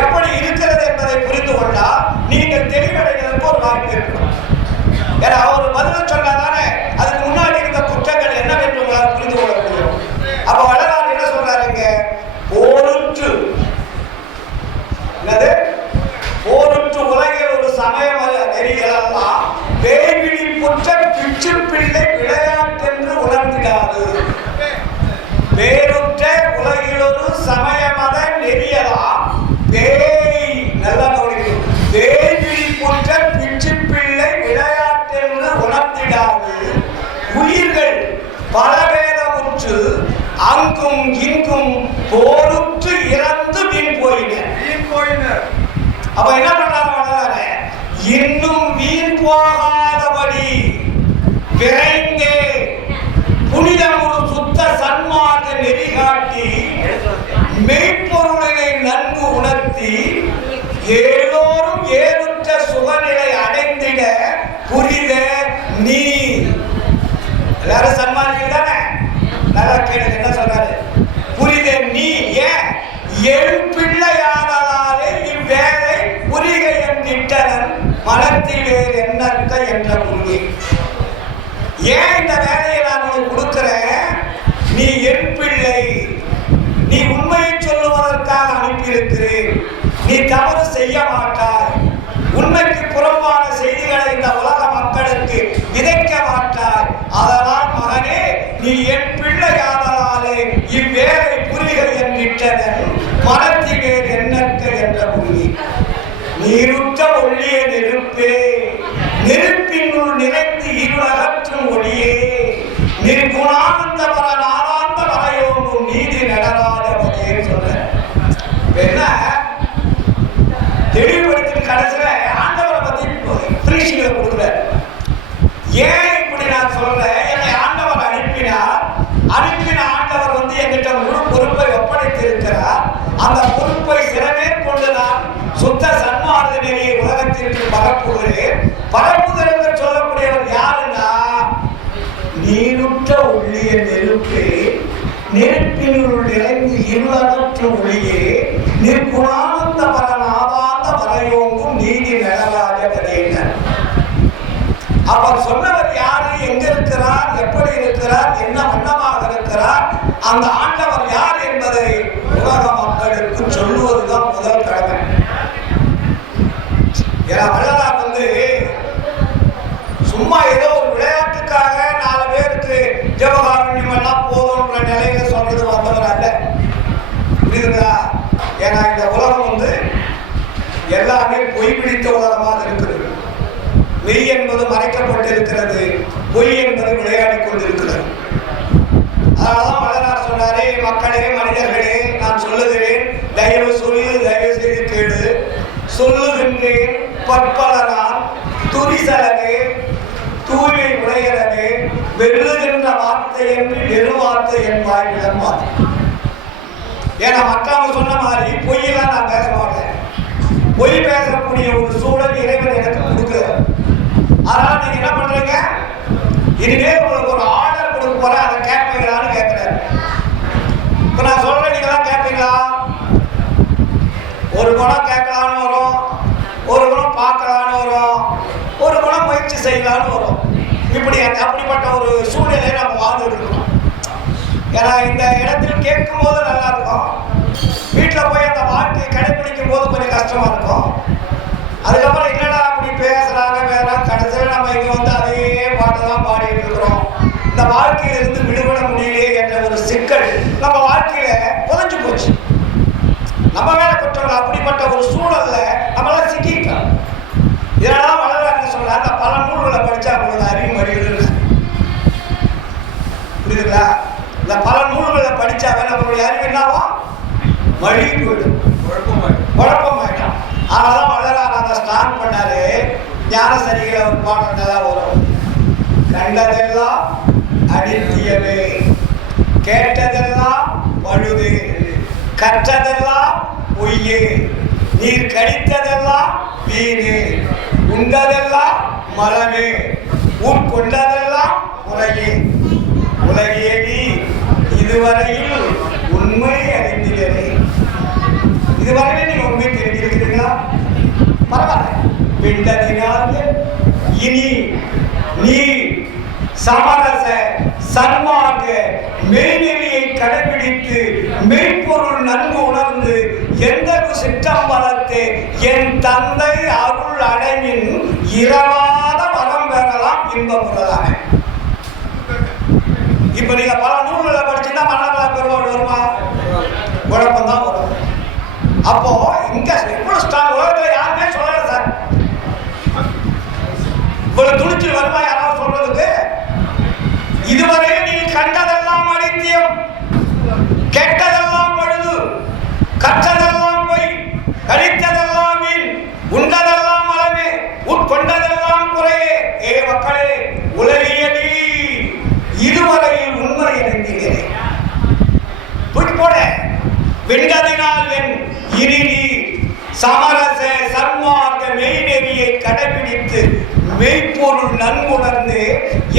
எப்படி இருக்கிறது என்பதை புரிந்து கொண்டால் நீங்கள் தெளிவடைவதற்கு ஒரு வாய்ப்பு இருக்கணும். ஏன்னா அவர் பதில் சொன்னாதானே அதுக்கு முன்னாடி இருந்த குற்றங்கள் என்னவென்று உங்களால் புரிந்து கொள்ள முடியும். அப்ப வள்ளலார் என்ன சொல்றாருங்க? போருற்று, என்னது போருற்று உலகில் ஒரு சமயம் நெறிகளெல்லாம் வேய்விழி புற்ற பிச்சு பிள்ளை விளையாட்டென்று உணர்ந்திடாது. வேறுற்ற உலகில் ஒரு சமயமத நெறியலாம் வேய், நல்லா கவனிக்கணும், வேய்விழி புற்ற பிச்சு பிள்ளை விளையாட்டென்று உணர்ந்திடாது. உயிர்கள் பலவேதமுற்று அங்கும் இங்கும் போருற்று இறந்து வீண் போயினர். அப்ப என்ன பண்றாங்க? இன்னும் வீண் போகாதபடி விரைந்தே புனிதமுறு சுத்த சன்மார்க்க நெறி காட்டி மெய்ப்பொருளினை நன்கு உணர்த்தி எல்லோரும் ஏறுற்ற சுகநிலை அடைந்திட புரித நீ. எல்லாரும் சன்மார்க்கிகள் தானே, நல்லா கேளுங்க என்ன சொல்றாரு? புரித நீ ஏன் என் பிள்ளையாதலாலே இவ்வேலை புரிக என்கிட்டனன் மனத்தில் வேறு என்னற்க என்ற புரியை. ஏன் இந்த வேலையை நான் உனக்கு கொடுக்கிறேன்? நீ என் பிள்ளை, நீ உண்மையை சொல்லுவதற்காக அனுப்பியிருக்கிறேன், நீ தவறு செய்ய மாட்டாய், உண்மைக்கு புறம்பான செய்திகளை இந்த உலக மக்களுக்கு விதைக்க மாட்டாய். அதனால் மகனே, நீ என் பிள்ளையாதலாலே இவ்வேலை புரிக என்கிட்டனன் மனத்தில் வேறு எண்ணற்க என்ற புரியை. நீருற்ற ஒளிய நெருப்பே, நெருப்பினுள் நிறைந்து இருளகற்றும் ஒளியே, நிர்குணானந்த வர நாதாந்த வரையோங்கும் நீதி நடராஜபதே சொல்ற. என்ன தெளிவுபடுத்தி கடைசியில ஆண்டவரை பத்தி பிரிஷிகளை கொடுக்குறார். ஏன் இப்படி நான் சொல்றேன்? என்னை ஆண்டவர் அனுப்பினார், அனுப்பின ஆண்டவர் என்கிட்ட முழு பொறுப்பை ஒப்படைத்திருக்கிறார். அந்த பொறுப்பை சிறமேற்கொண்டு நான் சுத்த சன்மார்க்க நெறியை உலகத்திற்கு பரப்புகிறேன். பரப்புகிறவர் சொல்லக்கூடியவர் யாருன்னா, நீருற்ற ஒளிய நெருப்பே, நெருப்பினுள் நிறைந்து இருளற்ற ஒளியே, என்ன வண்ணமாக இருக்கிறார், அந்த ஆண்டவர் யார் என்பதை உலக மக்களுக்கு சொல்லுவதுதான் முதல் கடமை. ஏன்னா வள்ளலார் சும்மா ஏதோ ஒரு விளையாட்டுக்காக 4 பேருக்கு ஜெபகாருண்யம் எல்லாம் போதும்ன்ற நிலையில சொல்றது வந்தவர் அல்ல. புரியுதுங்களா? ஏன்னா இந்த உலகம் எல்லாமே பொய் பிடித்த உலகமாக இருக்கிறது. மெய் என்பது மறைக்கப்பட்டிருக்கிறது, பொய் என்பது விளையாடி கொண்டிருக்கிறது. அதனாலதான் வள்ளலார் சொன்னாரே, மக்களே மனிதர்களே நான் சொல்லுகிறேன், தயவு செய்து கேடு, சொல்லுகின்றேன் பற்பலனால் துரிசலவே தூய்மை உடையவே வெல்லுகின்ற வார்த்தை என்று வெறும் வார்த்தை என் வாய் விளம்பாது. ஏன்னா மற்றவங்க சொன்ன மாதிரி பொய்யெல்லாம் நான் பேச மாட்டேன். பொய் பேசக்கூடிய ஒரு சூழல் இறைவன் எனக்கு கொடுக்கிறார். அதனால நீங்க என்ன பண்றீங்க, இனிமே உங்களுக்கு ஒரு ஆர்டர் கொடுக்க போற, அதை கேட்பீங்களான்னு கேட்கிறாரு. இப்ப நான் சொல்றேன், நீங்க தான் கேட்பீங்களா? ஒரு குணம் கேட்கலான்னு வரும், ஒரு குணம் பார்க்கலான்னு வரும், ஒரு குணம் முயற்சி செய்யலான்னு வரும். அப்படிப்பட்ட ஒரு சூழ்நிலையை நம்ம வாழ்ந்துட்டு இருக்கோம். ஏன்னா இந்த இடத்தில் கேட்கும் போது நல்லா இருக்கும், வீட்டில் போய் அந்த வாழ்க்கையை கடைபிடிக்கும் போது கொஞ்சம் கஷ்டமா இருக்கும். அதுக்கப்புறம் என்னடா அப்படி பேசுறாங்க வேற, கடைசியில் நம்ம இங்க அதே பாட்டை தான் பாடிட்டு இருக்கிறோம். இந்த வாழ்க்கையிலிருந்து விடுபட முடியலையே என்ற ஒரு சிக்கல் நம்ம வாழ்க்கையில புதைஞ்சு போச்சு. நம்ம வேற குற்றங்கள். அப்படிப்பட்ட ஒரு சூழல்ல நம்மளாம் சிக்கிட்டோம். இதனால வள்ளலார் சொல்ற, அந்த பல நூல்களை படிச்சா உங்களுக்கு அறிவு வருகிறது. புரியுதுங்களா? இந்த பல நூல்களை படிச்சாவே நம்மளுடைய அறிவு என்னவும் மழி போயிடும், குழப்பமாயிடும். அதனாலதான் வள்ளலார் அதை ஸ்டார்ட் பண்ணாரு. ஞானசரிகளை ஒரு பாடத்தான் வரும். கண்டதெல்லாம் அடித்தியவே, கேட்டதெல்லாம் பழுது, கற்றதெல்லாம் பொய்யே, நீர் கடித்ததெல்லாம் வீணே, உண்டதெல்லாம் மரமே, உட்கொண்டதெல்லாம் முறையே, உலகிய நீ இதுவரையில் உண்மை அறிந்திலே. இதுவரையில நீங்க உண்மை தெரிஞ்சிருக்கிறீங்களா? பரவாயில்ல. விண்டதினால் இனி நீ சமரச சன்மார்க்க மெய்நெறியை கடைபிடித்து மெய்ப்பொருள் நன்கு உணர்ந்து எந்த சிற்றம்பலத்தை என் தந்தை அருள் அடைவின் இரவாத வரம் பெறலாம் இன்பமுள்ளதாக. இப்ப நீங்க பல நூல்களை படிச்சுன்னா மன்னமலா பெருமாள் வருமா? குழப்பம் தான் வரும். அப்போ இங்க எவ்வளவு ஸ்ட்ராங், உலகத்துல யாருமே சொல்லல சார். இவ்வளவு துணிச்சல் வருமா யாராவது சொல்றதுக்கு? இதுவரை நீ கண்டதெல்லாம் அனித்தியம், கெட்டதெல்லாம் பழுது, கற்றதெல்லாம் பொய், கடித்ததெல்லாம் வீண், உண்டதெல்லாம் மலமே, உட்கொண்டதெல்லாம் குறையே. ஏ மக்களே, உலகிய நீ இதுவரையில் உண்மை அறிந்தீரே. தூக்கி போட. விண்டதினால் என் இனி நீ சமரச சன்மார்க்க மெய்நெறியை கடைபிடித்து மெய்ப்பொருள் நன்குணர்ந்து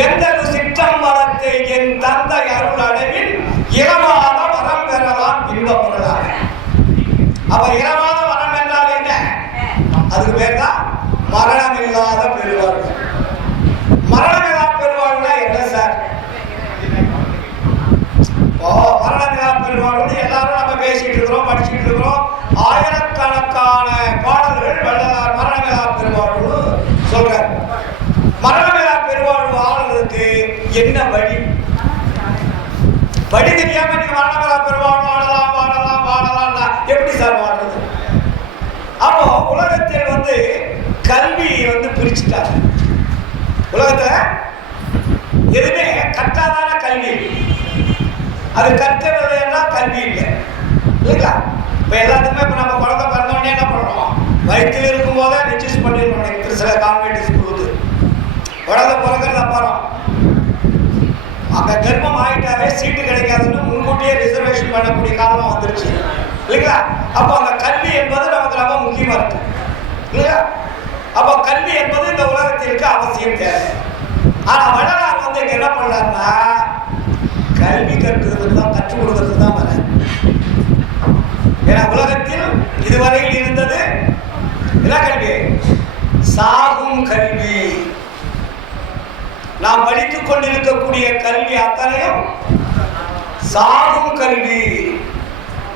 எந்த சிற்றம்பலத்தை என் தந்தை அருள் அடைவில் இரவாத வரம் பெறலாம் இன்பமுள்ளதாக. அப்ப இரவாத வரம் என்றால் என்ன? அதுக்கு பேர் தான் மரணம் இல்லாத பெருவாழ்வு. மரணம் இல்லாத பெருவாழ்வுனா என்ன சார்? மரணம் இல்லாத பெருவாழ்வு எல்லாரும் நம்ம பேசிட்டு இருக்கிறோம், படிச்சுட்டு இருக்கிறோம். ஆயிரக்கணக்கான பாடல்கள் வள்ளலார் மரணமில்லா பெருவாழ்வு சொல்றார். மரணமில்லா பெருவாழ்வு வாழ்றதுக்கு என்ன வழி? வழி தெரியாம நீங்க மரணமில்லா பெருவாழ்வு வாழலாம் வாழலாம் வாழலாம்னா எப்படி சார் வாழ்றது? அப்போ உலகத்தில் கல்வி பிரிச்சுட்டாங்க. உலகத்துல எதுவுமே கற்றாதான கல்வி, அது கற்கவில்லைன்னா கல்வி இல்லை இல்லைங்களா? இப்போ எல்லாத்துக்குமே இப்போ நம்ம குழந்தை பிறந்தோடனே என்ன பண்ணுறோம்? வயிற்றில் இருக்கும் போதே ரிஜிஸ்டர் பண்ணிருக்கோம். சில கான்வென்ட் ஸ்கூலுக்கு குழந்தை பிறகுறது அப்புறம் அங்கே கர்ப்பம் ஆகிட்டாவே சீட்டு கிடைக்காதுன்னு முன்கூட்டியே ரிசர்வேஷன் பண்ணக்கூடிய காலம் வந்துருச்சு இல்லைங்களா? அப்போ அந்த கல்வி என்பது நமக்கு ரொம்ப முக்கியமாக இருக்கு இல்லையா? அப்போ கல்வி என்பது இந்த உலகத்திற்கு அவசியம் தேவை. ஆனால் வள்ளலார் இங்கே என்ன பண்ணாருன்னா கல்வி கற்கிறதுக்கு தான், கற்றுக் கொடுக்கறதுக்கு தான் வர. ஏன்னா உலகத்தில் இதுவரையில் இருந்தது என்ன கல்வி? சாகும் கல்வி. நாம் படித்துக் கொண்டிருக்கக்கூடிய கல்வி அத்தனையும் சாகும் கல்வி.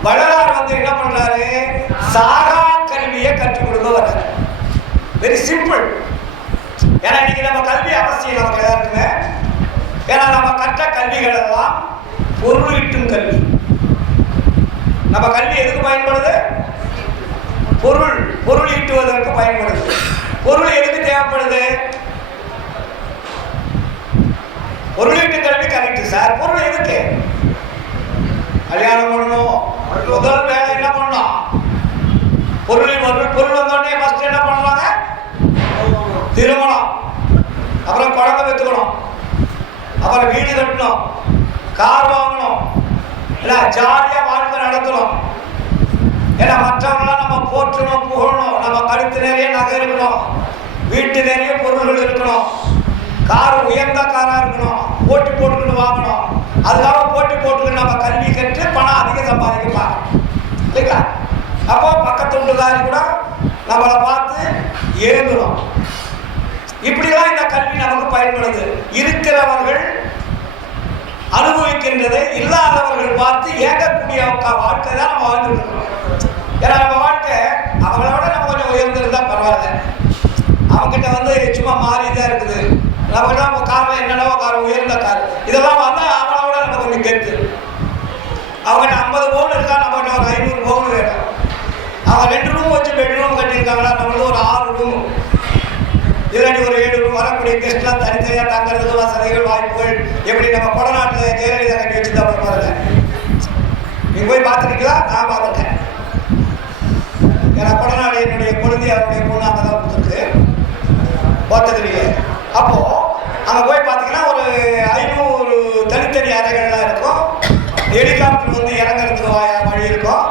வள்ளலார் வந்து என்ன பண்றாரு? சாகா கல்வியை கற்றுக் கொடுக்க வர்றாரு. Very simple. ஏன்னா இன்னைக்கு நம்ம கல்வி அவசியம் நமக்கு எல்லாருக்குமே. ஏன்னா நம்ம கற்ற கல்விகள் எல்லாம் பொருள் ஈட்டும் கல்வி. நம்ம கல்வி எதுக்கு பயன்படுது? பொருள் ஈட்டுவதற்கு பயன்படுது. பொருள் எதுக்கு தேவைப்படுது? பொருள் ஈட்டும் கல்வி கரெக்ட் சார். பொருள் எதுக்கு? கல்யாணம் பண்ணணும், முதல் வேலை என்ன பண்ணணும்? பொருள் வந்தோடனே ஃபர்ஸ்ட் என்ன பண்ணுவாங்க? திருமணம், அப்புறம் குழந்தை பெற்றுக்கணும், அப்புறம் வீடு கட்டணும், கார் வாங்கணும், இல்லை ஜாலியா வாழ்க்கை நடத்தணும். ஏன்னா மற்றவங்களாம் நம்ம போற்றணும், புகழணும், நம்ம கழுத்து நிறைய நகை இருக்கணும், வீட்டு நிறைய பொருள்கள் இருக்கணும், கார் உயர்ந்த காரா இருக்கணும், போட்டி போட்டுக்கிட்டு வாங்கணும். அதுக்காக போட்டி போட்டுக்கிட்டு நம்ம கல்வி கற்று பணம் அதிகம் சம்பாதிக்கலாம் இல்லைங்களா? அப்போ பக்கத்து வீட்டுக்காரி கூட நம்மளை பார்த்து ஏங்கணும். இப்படிலாம் இந்த கல்வி நமக்கு பயன்படுது. இருக்கிறவர்கள் அனுபவிக்கின்றதை இல்லாதவர்கள் பார்த்து ஏங்கக்கூடிய வாழ்க்கை தான் நம்ம வாழ்ந்துருக்கோம். ஏன்னா நம்ம வாழ்க்கை அவங்கள விட நம்ம கொஞ்சம் உயர்ந்திருந்தா பரவாயில்ல. அவங்ககிட்ட வந்து சும்மா மாறிதான் இருக்குது. நம்மகிட்ட நம்ம காரில் என்னென்னவோ கார், உயர்ந்த கார், இதெல்லாம் வந்தால் அவங்கள விட நம்ம கொஞ்சம் கெத்து. அவங்ககிட்ட 50 பவுன் இருக்கா, நம்மகிட்ட ஒரு 500 பவுன் வேணும். அவங்க 2 ரூம் வச்சு பெட்ரூம் கட்டியிருக்காங்களா, நம்மளுக்கு ஒரு 6 ரூம், இல்லாட்டி ஒரு 7 ரூம். வரக்கூடிய கெஸ்ட்லாம் தனித்தனியாக தங்குறதுக்கு வசதிகள், வாய்ப்புகள் எப்படி நம்ம கொடநாட்டில் ஜெயலலிதா கட்டி வச்சுருந்தா பாருங்க. நீங்க போய் பார்த்துருக்கீங்களா? நான் பார்த்துட்டேன். ஏன்னா கொடநாடு என்னுடைய குழந்தை, அவருடைய பொண்ணு அங்கே தான் கொடுத்துருக்கு, பார்த்ததுலையே. அப்போ அங்கே போய் பார்த்தீங்கன்னா ஒரு 500 தனித்தனி அறைகள்லாம் இருக்கும். ஹெலிகாப்டர் வந்து இறங்குறதுக்கு வழி இருக்கும்,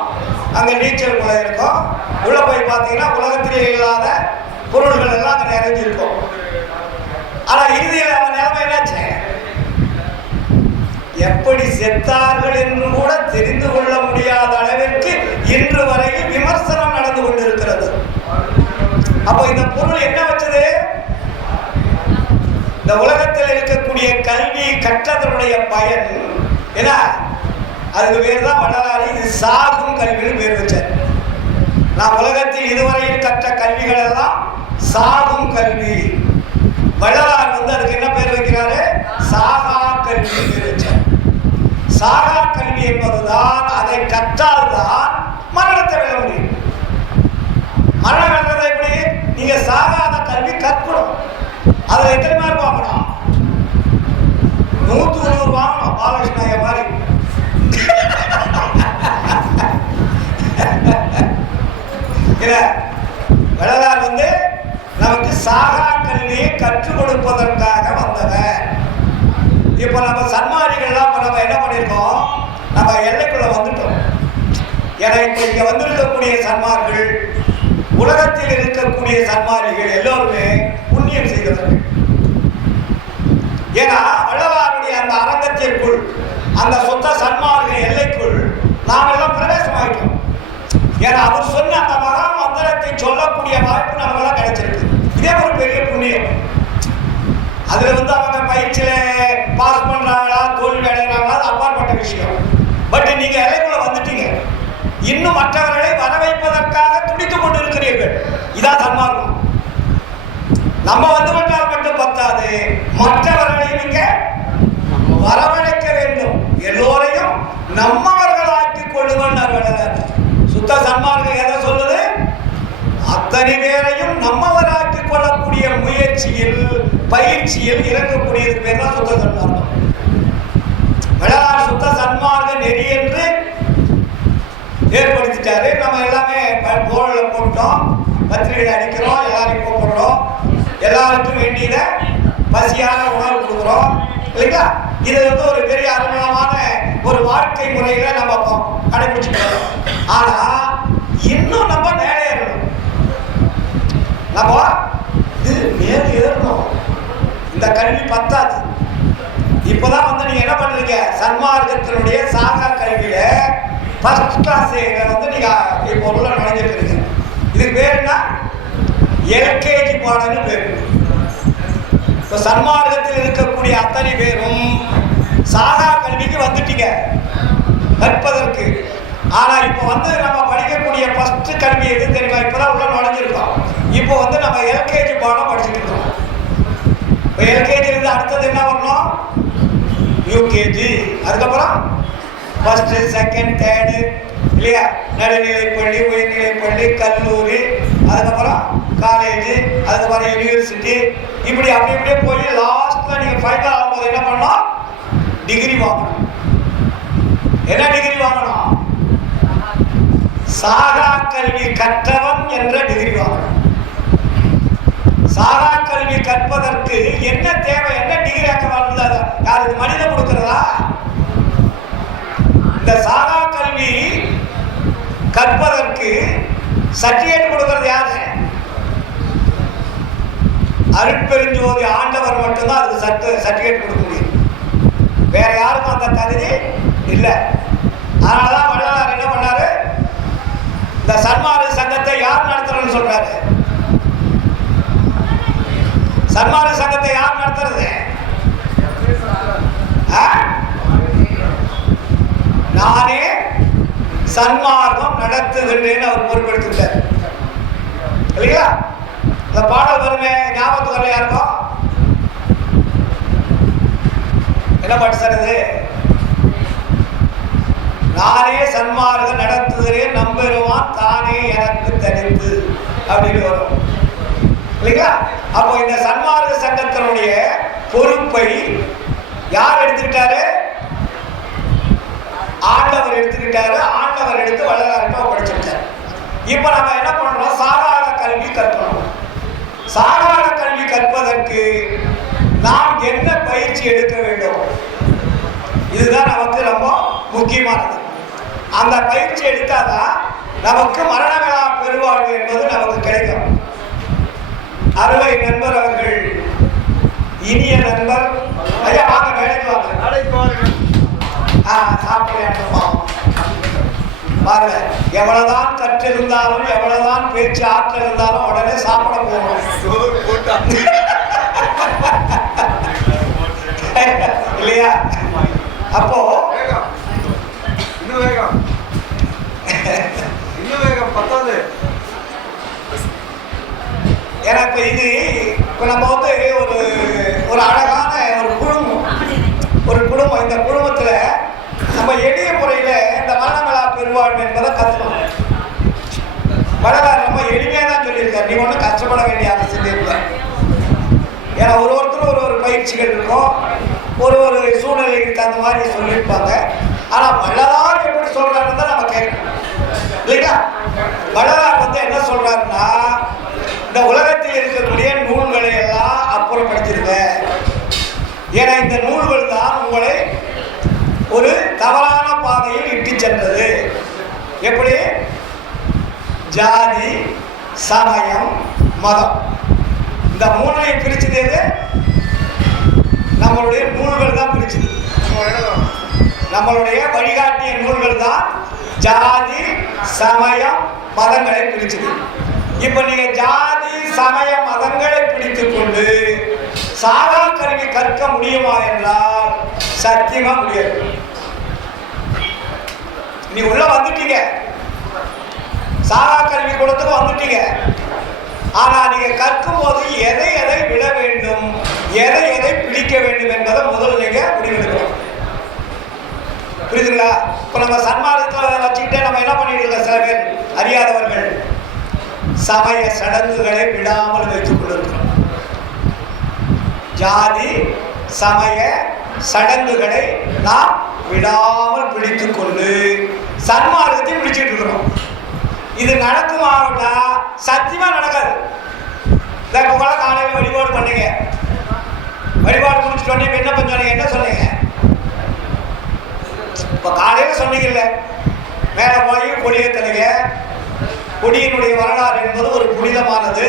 அங்கே நீச்சல் குளம் இருக்கும். உள்ளே போய் பார்த்தீங்கன்னா உலகத்திலே இல்லாத பொருள்கள் எல்லாம் அங்கே நிறைஞ்சிருக்கும். ஆனால் இறுதியில் அவன் நிலைமை என்னாச்சு? எப்படி செத்தார்கள் என்று கூட தெரிந்து கொள்ள முடியாத அளவிற்கு இன்று வரையில் விமர்சனம் நடந்து கொண்டிருக்கிறது. அப்போ இந்த பொருள் என்ன வச்சது? இந்த உலகத்தில் இருக்கக்கூடிய கல்வி கற்றதனுடைய பயன் என்ன? அதுக்கு பேர் தான் வள்ளலார் இது சாகும் கல்வின்னு பேர் வச்சார். நான் உலகத்தில் இதுவரையில் கற்ற கல்விகள் எல்லாம் சாகும் கல்வி. வள்ளலார் வந்து அதுக்கு என்ன பேர் வைக்கிறாரு? சாகா கல்வி பேர் வச்சார். சாகா கல்வி என்பதுதான் அதை கற்றால்தான் மரணத்தை வெல்ல முடியும். மரணம் வெல்றதை எப்படி? நீங்க சாகாத கல்வி கற்கணும். அதுல எத்தனை மார்க் வாங்கணும்? 100 வாங்கணும். பாலகிருஷ்ணாய மாதிரி. வள்ளலார் வந்து நமக்கு சாகா கல்வியை கற்றுக் கொடுப்பதற்காக வந்தவர். இப்ப நம்ம சன்மாரிகள்லாம் நம்ம என்ன பண்ணிருக்கோம்? நம்ம எல்லைக்குள்ள வந்துட்டோம். ஏன்னா இப்ப இங்க வந்திருக்கக்கூடிய சன்மார்கள், உலகத்தில் இருக்கக்கூடிய சன்மாரிகள் எல்லோருமே புண்ணியம் செய்தவர்கள். ஏன்னா வள்ளலாருடைய அந்த அரங்கத்திற்குள், அந்த சொத்த சன்மார்கள் எல்லைக்குள் நாம் எல்லாம் பிரவேசமாயிட்டோம். ஏன்னா அவர் சொன்ன அந்த மகா மந்திரத்தை சொல்லக்கூடிய வாய்ப்பு நமக்கெல்லாம் கிடைச்சிருக்கு. இதே ஒரு பெரிய புண்ணியம். அதுல வந்து அவங்க பயிற்சியில பாஸ் பண்றாங்களா, தோல்வி அடைகிறாங்களா, அது அப்பாற்பட்ட விஷயம். பட் நீங்க எல்லைக்குள்ள வந்துட்டீங்க. இன்னும் மற்றவர்களை வரவைப்பதற்காக துடித்துக் கொண்டு இருக்கிறீர்கள். இதான் சன்மார்க்கம். நம்ம வந்துவிட்டால் மட்டும் பத்தாது, மற்றவர்களை நீங்க வரவழைக்க வேண்டும். எல்லோரையும் நம்மவர்களாக்கிக் கொள்ளுங்கள். சுத்த சன்மார்க்கம் எதை சொல்லுது? அத்தனை பேரையும் நம்மவராக்கிக் கொள்ளக்கூடிய முயற்சியில், பயிற்சியில் இறக்கக்கூடியது பேர் தான் சுத்த சன்மார்க்கம். வள்ளலார் சுத்த சன்மார்க்க நெறி என்று ஏற்படுத்திட்டாரு. நம்ம எல்லாமே போர்டில் போட்டோம், பத்திரிகை அடிக்கிறோம், எல்லாரையும் கூப்பிடுறோம், எல்லாருக்கும் வேண்டியத பசியான உணவு கொடுக்குறோம் இல்லைங்களா? இது வந்து ஒரு பெரிய அருமையான ஒரு வாழ்க்கை முறையில நம்ம கடைபிடிச்சுக்கிறோம். ஆனா இன்னும் நம்ம மேலே ஏறணும். நம்ம இது மேலே ஏறணும். இந்த கல்வி பத்தாது. இப்பதான் வந்து நீங்க என்ன பண்றீங்க? சன்மார்க்கத்தினுடைய சாகா கல்வியில ஃபர்ஸ்ட் கிளாஸ் வந்து நீங்க இப்போ உள்ள நுழைஞ்சிருக்கீங்க. இதுக்கு பேர் என்ன? எல்கேஜி பாடம்னு பேரு. இப்போ சன்மார்க்கத்தில் இருக்கக்கூடிய அத்தனை பேரும் சாகா கல்விக்கு வந்துட்டீங்க கற்பதற்கு. ஆனா இப்போ நம்ம படிக்கக்கூடிய ஃபர்ஸ்ட் கல்வி எது தெரியுமா? இப்பதான் உள்ள நுழைஞ்சிருக்கோம். இப்போ நம்ம எல்கேஜி பாடம் படிச்சுட்டு இருக்கோம். இப்போ எல்கேஜி இருந்து அடுத்தது என்ன வரணும்? யூகேஜி, அதுக்கப்புறம் ஃபர்ஸ்ட் செகண்ட் தேர்டு இல்லையா, நடுநிலைப்பள்ளி, உயர்நிலைப்பள்ளி, கல்லூரி, அதுக்கப்புறம் காலேஜ், அதுக்கப்புறம் யூனிவர்சிட்டி, இப்படி அப்படி இப்படியே போய் லாஸ்ட்ல நீங்க ஃபைனல் ஆகும்போது என்ன பண்ணணும்? டிகிரி வாங்கணும். என்ன டிகிரி வாங்கணும்? சாகா கல்வி கற்றவன் என்ற டிகிரி வாங்கணும். சாகா கல்வி கற்பதற்கு என்ன தேவை? என்ன டிகிரி ஆக்க யார்? இது மனிதன் கொடுக்கிறதா? இந்த சாகா கல்வி கற்பதற்கு சர்டிபிகேட் கொடுக்கிறது யாரு? அருட்பெருஞ்சோதி ஆண்டவர் மட்டும்தான் அதுக்கு சர்டிபிகேட் கொடுக்க முடியும். வேற யாருக்கும் அந்த தகுதி இல்லை. அதனாலதான் வள்ளலார் என்ன பண்ணாரு? இந்த சன்மார்க்க சங்கத்தை யார் நடத்துறன்னு சொல்றாரு? சன்மார்க்க சங்கத்தை யார் நடத்துறது? நானே சன்மார்க்கம் நடத்துகின்றேன்னு அவர் பொறுப்பெடுத்துட்டார் இல்லையா? இந்த பாடல் வருமே, ஞாபகத்துக்கு வரல யாருக்கும்? என்ன பாட்டு சார் இது? நானே சன்மார்க்கம் நடத்துகிறேன், நம்பெருமான் தானே எனக்கு தனித்து அப்படின்னு வரும் இல்லைங்களா? அப்போ இந்த சன்மார்க்க சங்கத்தினுடைய பொறுப்பை யார் எடுத்துக்கிட்டாரு? ஆண்டவர் எடுத்துக்கிட்டாரு. ஆண்டவர் எடுத்து வள்ளலார்கிட்ட படிச்சுட்டாரு. இப்ப நம்ம என்ன பண்றோம்? சாகாத கல்வி கற்கணும். சாகாத கல்வி கற்பதற்கு நாம் என்ன பயிற்சி எடுக்க வேண்டும்? இதுதான் நமக்கு ரொம்ப முக்கியமானது. அந்த பயிற்சி எடுத்தாதான் நமக்கு மரணமில்லா பெருவாழ்வு என்பது நமக்கு கிடைக்கும். அருமை நண்பர் அவர்கள், இனிய நண்பர், ஐயா வாங்க, வேலைக்கு வாங்க. பாருங்க, எவ்வளவுதான் கற்றிருந்தாலும் எவ்வளவுதான் பேச்சு ஆற்றல் இருந்தாலும் உடனே சாப்பிட போகணும் இல்லையா? அப்போ இன்னும் வேகம் பத்தாது. ஏன்னா இப்ப இது இப்ப நம்ம ஒரு அழகான ஒரு குடும்பம். இந்த குடும்பத்துல நம்ம எளிய முறையில இந்த மரணமில்லா பெருவாழ்வு என்பதை கத்துக்கணும். வள்ளலார் ரொம்ப எளிமையா தான் சொல்லியிருக்காரு. நீ ஒன்றும் கஷ்டப்பட வேண்டிய அவசியம் இல்லை. ஏன்னா ஒருத்தரும் ஒரு பயிற்சிகள் இருக்கும், ஒரு சூழ்நிலைக்கு தகுந்த மாதிரி சொல்லியிருப்பாங்க. ஆனா வள்ளலார் எப்படி சொல்றாருன்னு தான் நம்ம கேட்கணும் இல்லைங்களா? வள்ளலார் என்ன சொல்றாருன்னா, இந்த உலகத்தில் இருக்கக்கூடிய நூல்களை எல்லாம் அப்புறப்படுத்திருங்க. ஏன்னா இந்த நூல்கள் தான் உங்களை ஒரு தவறான பாதையில் இட்டு சென்றது. எப்படி? ஜாதி, சமயம், மதம், இந்த மூணையும் பிரிச்சது எது? நம்மளுடைய நூல்கள் தான் பிரிச்சது. நம்மளுடைய வழிகாட்டிய நூல்கள் தான் ஜாதி, சமயம், மதங்களை பிரிச்சது. இப்ப நீங்க ஜாதி, சமய, மதங்களை பிடித்துக் கொண்டு சாகா கல்வி கற்க முடியுமா என்றால் சத்தியமா முடியாது. நீ உள்ள வந்துட்டீங்க, சாகா கல்வி கூடத்துக்கு வந்துட்டீங்க. ஆனா நீங்க கற்கும் போது எதை எதை விட வேண்டும், எதை எதை பிடிக்க வேண்டும் என்பதை முதல்ல நீங்க முடிவெடுக்கணும். புரியுதுங்களா? இப்ப நம்ம சன்மார்க்கத்தை வச்சுக்கிட்டே நம்ம என்ன பண்ணிட்டு இருக்கோம்? சில பேர் அறியாதவர்கள் சமய சடங்குகளை விடாமல் வைத்துக் கொண்டிருக்கிறோம். ஜாதி, சமய சடங்குகளை நாம் விடாமல் பிடித்துக் கொண்டு சன்மார்க்கத்தை பிடிச்சிட்டு இருக்கிறோம். இது நடக்குமாவட்டா? சத்தியமா நடக்காது. காலையில் வழிபாடு பண்ணீங்க, வழிபாடு முடிச்சுட்டு விண்ணப்பம் சொன்னீங்க, என்ன சொன்னீங்க? இப்ப காலையில சொன்னீங்கல்ல, மேல போய் கொடியை தருங்க. கொடியினுடைய வரலாறு என்பது ஒரு புனிதமானது.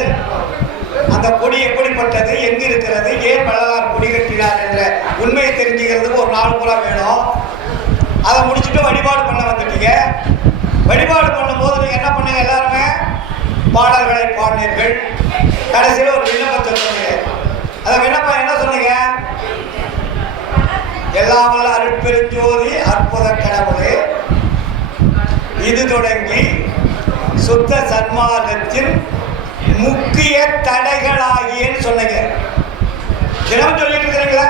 அந்த கொடி எப்படிப்பட்டது, எங்க இருக்கிறது, ஏன் வள்ளலார் கொடி கட்டினார் என்ற உண்மையை தெரிஞ்சுக்கிறதுக்கு ஒரு நாள் பூரா வேணும். அதை முடிச்சுட்டு வழிபாடு பண்ண வந்துட்டீங்க. வழிபாடு பண்ணும் போது நீங்க என்ன பண்ணுங்க? எல்லாருமே பாடல்களை பாடினீர்கள். கடைசியில் ஒரு விண்ணப்பத்தை சொன்னீங்க. அதை விண்ணப்பம் என்ன சொன்னீங்க? எல்லாம் வல்ல அருட்பெருஞ்சோதி அற்புத கடவுளே, இது தொடங்கி சுத்த சன்மார்க்கத்தின் முக்கிய தடைகளாகியன்னு சொன்னீங்க. தினமும் சொல்லிட்டு இருக்கிறீங்களா?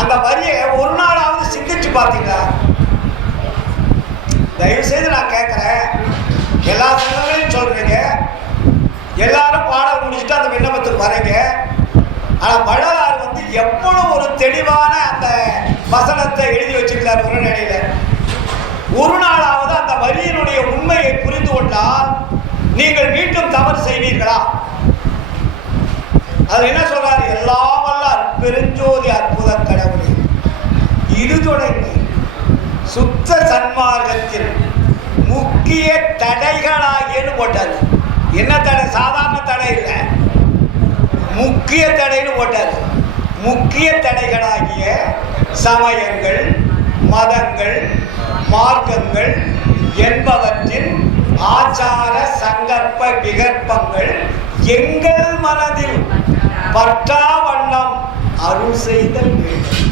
அந்த வரியை ஒரு நாளாவது சிந்திச்சு பார்த்தீங்களா? தயவு செய்து நான் கேட்கிறேன், எல்லா சங்கங்களையும் சொல்றீங்க, எல்லாரும் பாடல் முடிச்சுட்டு அந்த விண்ணப்பத்துக்கு வரீங்க. ஆனால் வள்ளலார் வந்து எவ்வளவு ஒரு தெளிவான அந்த வசனத்தை எழுதி வச்சிருக்காரு உரைநடையில. ஒரு நாளாவது அந்த வரியினுடைய உண்மையை புரிந்து கொண்டால் நீங்கள் மீண்டும் தவறு செய்வீர்களா? அது என்ன சொல்றாரு? எல்லாம் வல்ல பெருஞ்சோதி அற்புத கடவுளே, இது தொடங்கி சுத்த சன்மார்க்கத்தில் முக்கிய தடைகளாகியன்னு போட்டாரு. என்ன தடை? சாதாரண தடை இல்லை, முக்கிய தடைன்னு போட்டாரு. முக்கிய தடைகளாகிய சமயங்கள், மதங்கள், மார்க்கங்கள் என்பவற்றின் ஆச்சார சங்கற்ப விகற்பங்கள் எங்கள் மனதில் பற்றா வண்ணம் அருள் செய்தல் வேண்டும்.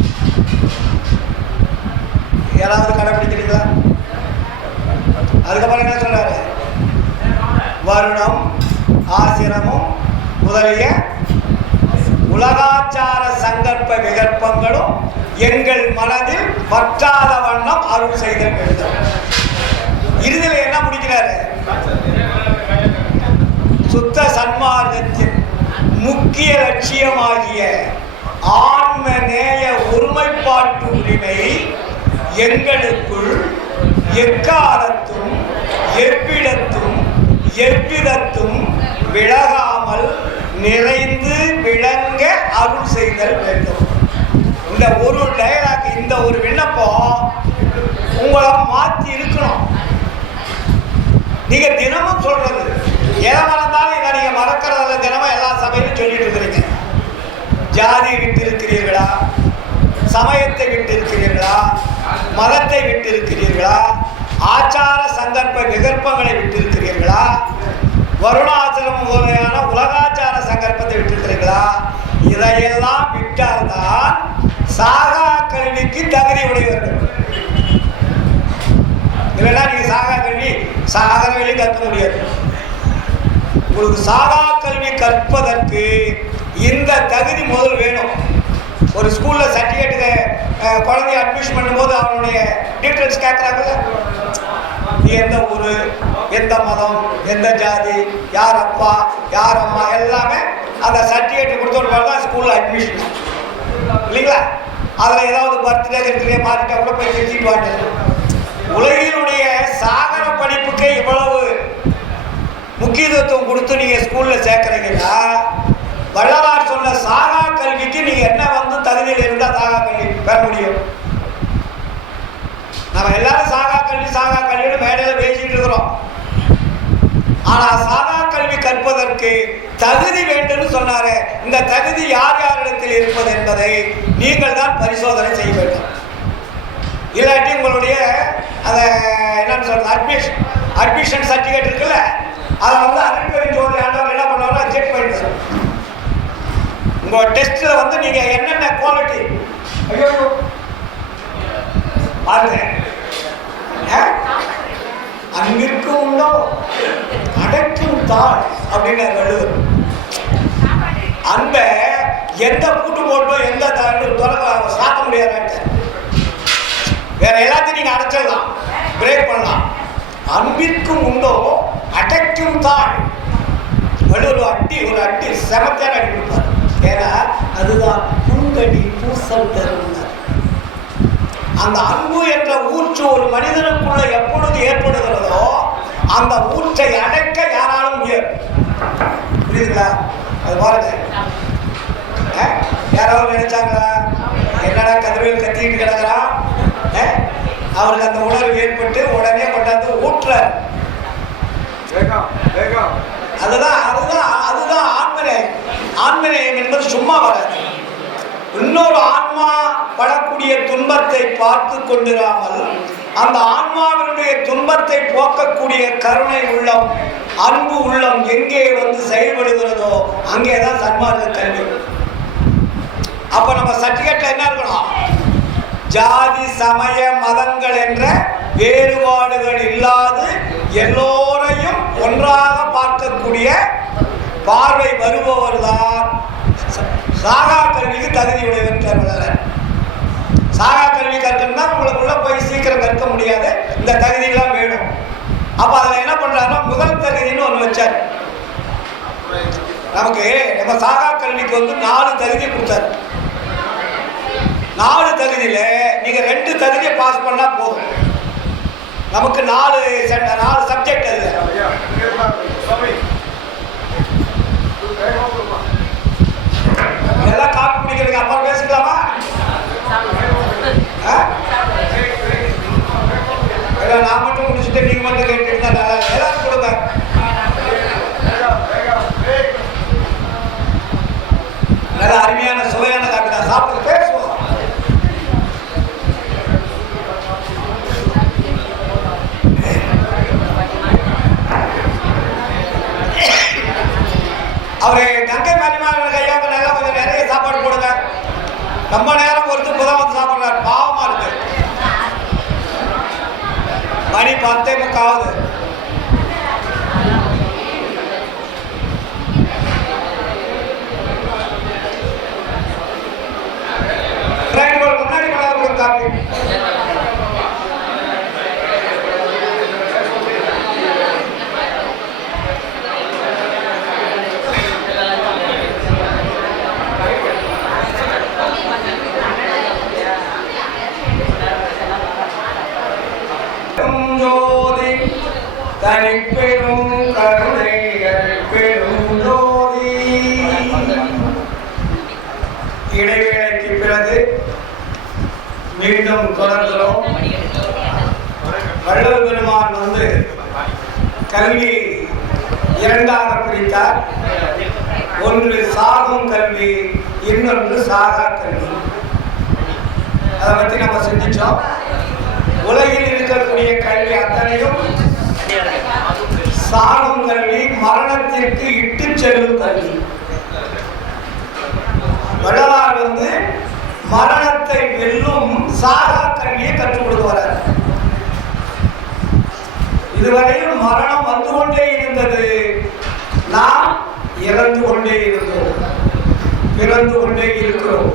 யாராவது கடைபிடிக்கிறீங்களா? அதுக்கப்புறம் என்ன சொல்றாரு? வருணம், ஆசிரமம் முதலிய உலகாச்சார சங்கற்ப விகற்பங்களும் எங்கள் மனதில் பற்றாத வண்ணம் அருள் செய்தல் வேண்டும். இறுதியில் என்ன முடிக்கிறாரு? சுத்த சன்மார்க்கத்தின் முக்கிய லட்சியமாகிய ஆன்ம நேய ஒருமைப்பாட்டு உரிமை எங்களுக்குள் எக்காலத்தும் எவ்விடத்தும் எவ்விதத்தும் விலகாமல் நிறைந்து விளங்க அருள் செய்தல் வேண்டும். இந்த ஒரு டயலாக், இந்த ஒரு விண்ணப்பம் உங்களை மாற்றி இருக்கணும். நீங்க தினமும் சொல்றது எதை மறந்தாலும் இதை நீங்க மறக்கிறதில்ல. தினமும் எல்லா சபையிலும் சொல்லிட்டு இருக்கிறீங்க. ஜாதி விட்டு இருக்கிறீர்களா? சமயத்தை விட்டு இருக்கிறீர்களா? மதத்தை விட்டு இருக்கிறீர்களா? ஆச்சார சங்கற்ப விகற்பங்களை விட்டு இருக்கிறீர்களா? வருணாச்சலம் முதலையான உலகாச்சார சங்கற்பத்தை விட்டு இருக்கிறீர்களா? இதையெல்லாம் விட்டால்தான் சாகா கல்விக்கு தகுதி உடையவர்கள். இல்லைன்னா நீங்க சாகா கல்வி சாகர வழி கற்க முடியாது. உங்களுக்கு சாகா கல்வி கற்பதற்கு இந்த தகுதி முதல் வேணும். ஒரு ஸ்கூல்ல சர்டிஃபிகேட்டுக்கு குழந்தைய அட்மிஷன் பண்ணும்போது அவனுடைய டீட்டெயில்ஸ் கேட்குறாங்கல்ல, நீ எந்த ஊர், எந்த மதம், எந்த ஜாதி, யார் அப்பா யார் அம்மா எல்லாமே அந்த சர்டிஃபிகேட் கொடுத்தோட தான் ஸ்கூலில் அட்மிஷன் இல்லைங்களா? அதில் ஏதாவது பர்த்டே கிட்டே மாறிட்டா கூட போய் செஞ்சுட்டு வாங்க. உலகினுடைய சாகர படிப்புக்கு இவ்வளவு முக்கியத்துவம் கொடுத்து நீங்கள் ஸ்கூலில் சேர்க்குறீங்கன்னா, வள்ளலார் சொன்ன சாகா கல்விக்கு நீங்கள் என்ன வந்து தகுதியில் இருந்தால் சாகா கல்வி பெற முடியும்? நம்ம எல்லாரும் சாகா கல்வின்னு மேடையில் பேசிட்டு இருக்கிறோம். ஆனால் சாகா கல்வி கற்பதற்கு தகுதி வேண்டும் சொன்னாரு. இந்த தகுதி யார் யாரிடத்தில் இருப்பது என்பதை நீங்கள் தான் பரிசோதனை செய்ய வேண்டும். இல்லாட்டி உங்களுடைய அதை என்னன்னு சொல்றது அட்மிஷன் சர்டிஃபிகேட் இருக்குல்ல, அதை வந்து அருட்பெருஞ்சோதி ஆண்டவர் என்ன பண்ணுவாங்க, செக் பண்ணிட்டு உங்க டெஸ்ட்ல வந்து நீங்க என்னென்ன குவாலிட்டி ஐயோ பாருங்க. அங்கிற்கு உண்டோ அடக்கும் தாள் அப்படின்னு வள்ளுவர். அந்த எந்த பூட்டு போட்டோம் எந்த சாத்த முடியாது. வேற எல்லாத்தையும் நீங்க அடைச்சிடலாம், பிரேக் பண்ணலாம். அன்பிற்கும் உண்டோ அடைக்கும் தாள். வள்ளுவர் ஒரு அட்டி செமத்தியான அடி கொடுப்பார். ஏன்னா அதுதான் புண்கடி பூசல் தரும். அந்த அன்பு என்ற ஊற்று ஒரு மனிதனுக்குள்ள எப்பொழுது ஏற்படுகிறதோ அந்த ஊற்றை அடைக்க யாராலும் முடியாது. புரியுதுங்களா? அது பாருங்க, யாராவது நினைச்சாங்களா என்னடா கதிரவேல் கத்திக்கிட்டு கிடக்குறான், அவருக்கு அந்த உணர்வு ஏற்பட்டு உடனே கொண்டாந்து ஊற்ற. அதுதான் அதுதான் அதுதான் ஆன்மநேயம் என்பது சும்மா வராது. இன்னொரு ஆன்மா படக்கூடிய துன்பத்தை பார்த்து கொண்டிராமல் அந்த ஆன்மாவினுடைய துன்பத்தை போக்கக்கூடிய கருணை உள்ளம், அன்பு உள்ளம் எங்கே வந்து செயல்படுகிறதோ அங்கேதான் சன்மார்க்க கல்வி. அப்ப நம்ம சர்டிபிகேட்ல என்ன இருக்கணும்? ஜாதி சமய மதங்கள் என்ற வேறுபாடுகள் இல்லாது எல்லோரையும் ஒன்றாக பார்க்கக்கூடிய பார்வை வருபவர் தான் சாகா கல்விக்கு தகுதியுடையவர். சாகா கல்வி கற்கணும்னா உங்களுக்குள்ள போய் சீக்கிரம் கற்க முடியாது, இந்த தகுதியெல்லாம் வேணும். அப்ப அதில் என்ன பண்றாருன்னா முதல் தகுதின்னு ஒன்று வச்சார். நமக்கு நம்ம சாகா கல்விக்கு 4 தகுதி கொடுத்தாரு. 4 தகுதியில நீங்க 2 தகுதியை பாஸ் பண்ணா போதும். நமக்கு 4 சப்ஜெக்ட் அதுல. எல்லாம் காப்பி பிடிக்கிறதுக்கு அப்புறம் பேசிக்கலாமா? நான் மட்டும் முடிச்சுட்டு நீங்க மட்டும் கேட்டு எல்லாரும் கொடுங்க. நல்ல அருமையான சுவையான காப்பி தான், சாப்பிட்டு பேசுவோம். அவரு கங்கை மணிமாறன் கையா நல்லா கொஞ்சம் நிறைய சாப்பாடு போடுங்க. ரொம்ப நேரம் பொறுத்து புதன் வந்து சாப்பிடுறாரு, பாவமா இருக்கு. மணி 10:45. முன்னாடி காப்பி ஜோதி தனிப்பெரும் கருணை பெரும் ஜோதி. இடைவேளைக்கு பிறகு மீண்டும் தொடர்கிறோம். வள்ளல் பெருமான் கல்வி 2ஆக பிரித்தார். ஒன்று சாகும் கல்வி, இன்னொன்று சாகா கல்வி. அதை பற்றி நம்ம சிந்திச்சோம். உலகில் இருக்கக்கூடிய கல்வி அத்தனையும் சாகும் கல்வி, மரணத்திற்கு இட்டு செல்லும் கல்வி. வள்ளலார் மரணத்தை வெல்லும் சாகா கல்வியை கற்றுக் கொடுக்க வரார். இதுவரையில் மரணம் வந்து கொண்டே இருந்தது, நாம் இறந்து கொண்டே இருந்தோம், பிறந்து கொண்டே இருக்கிறோம்.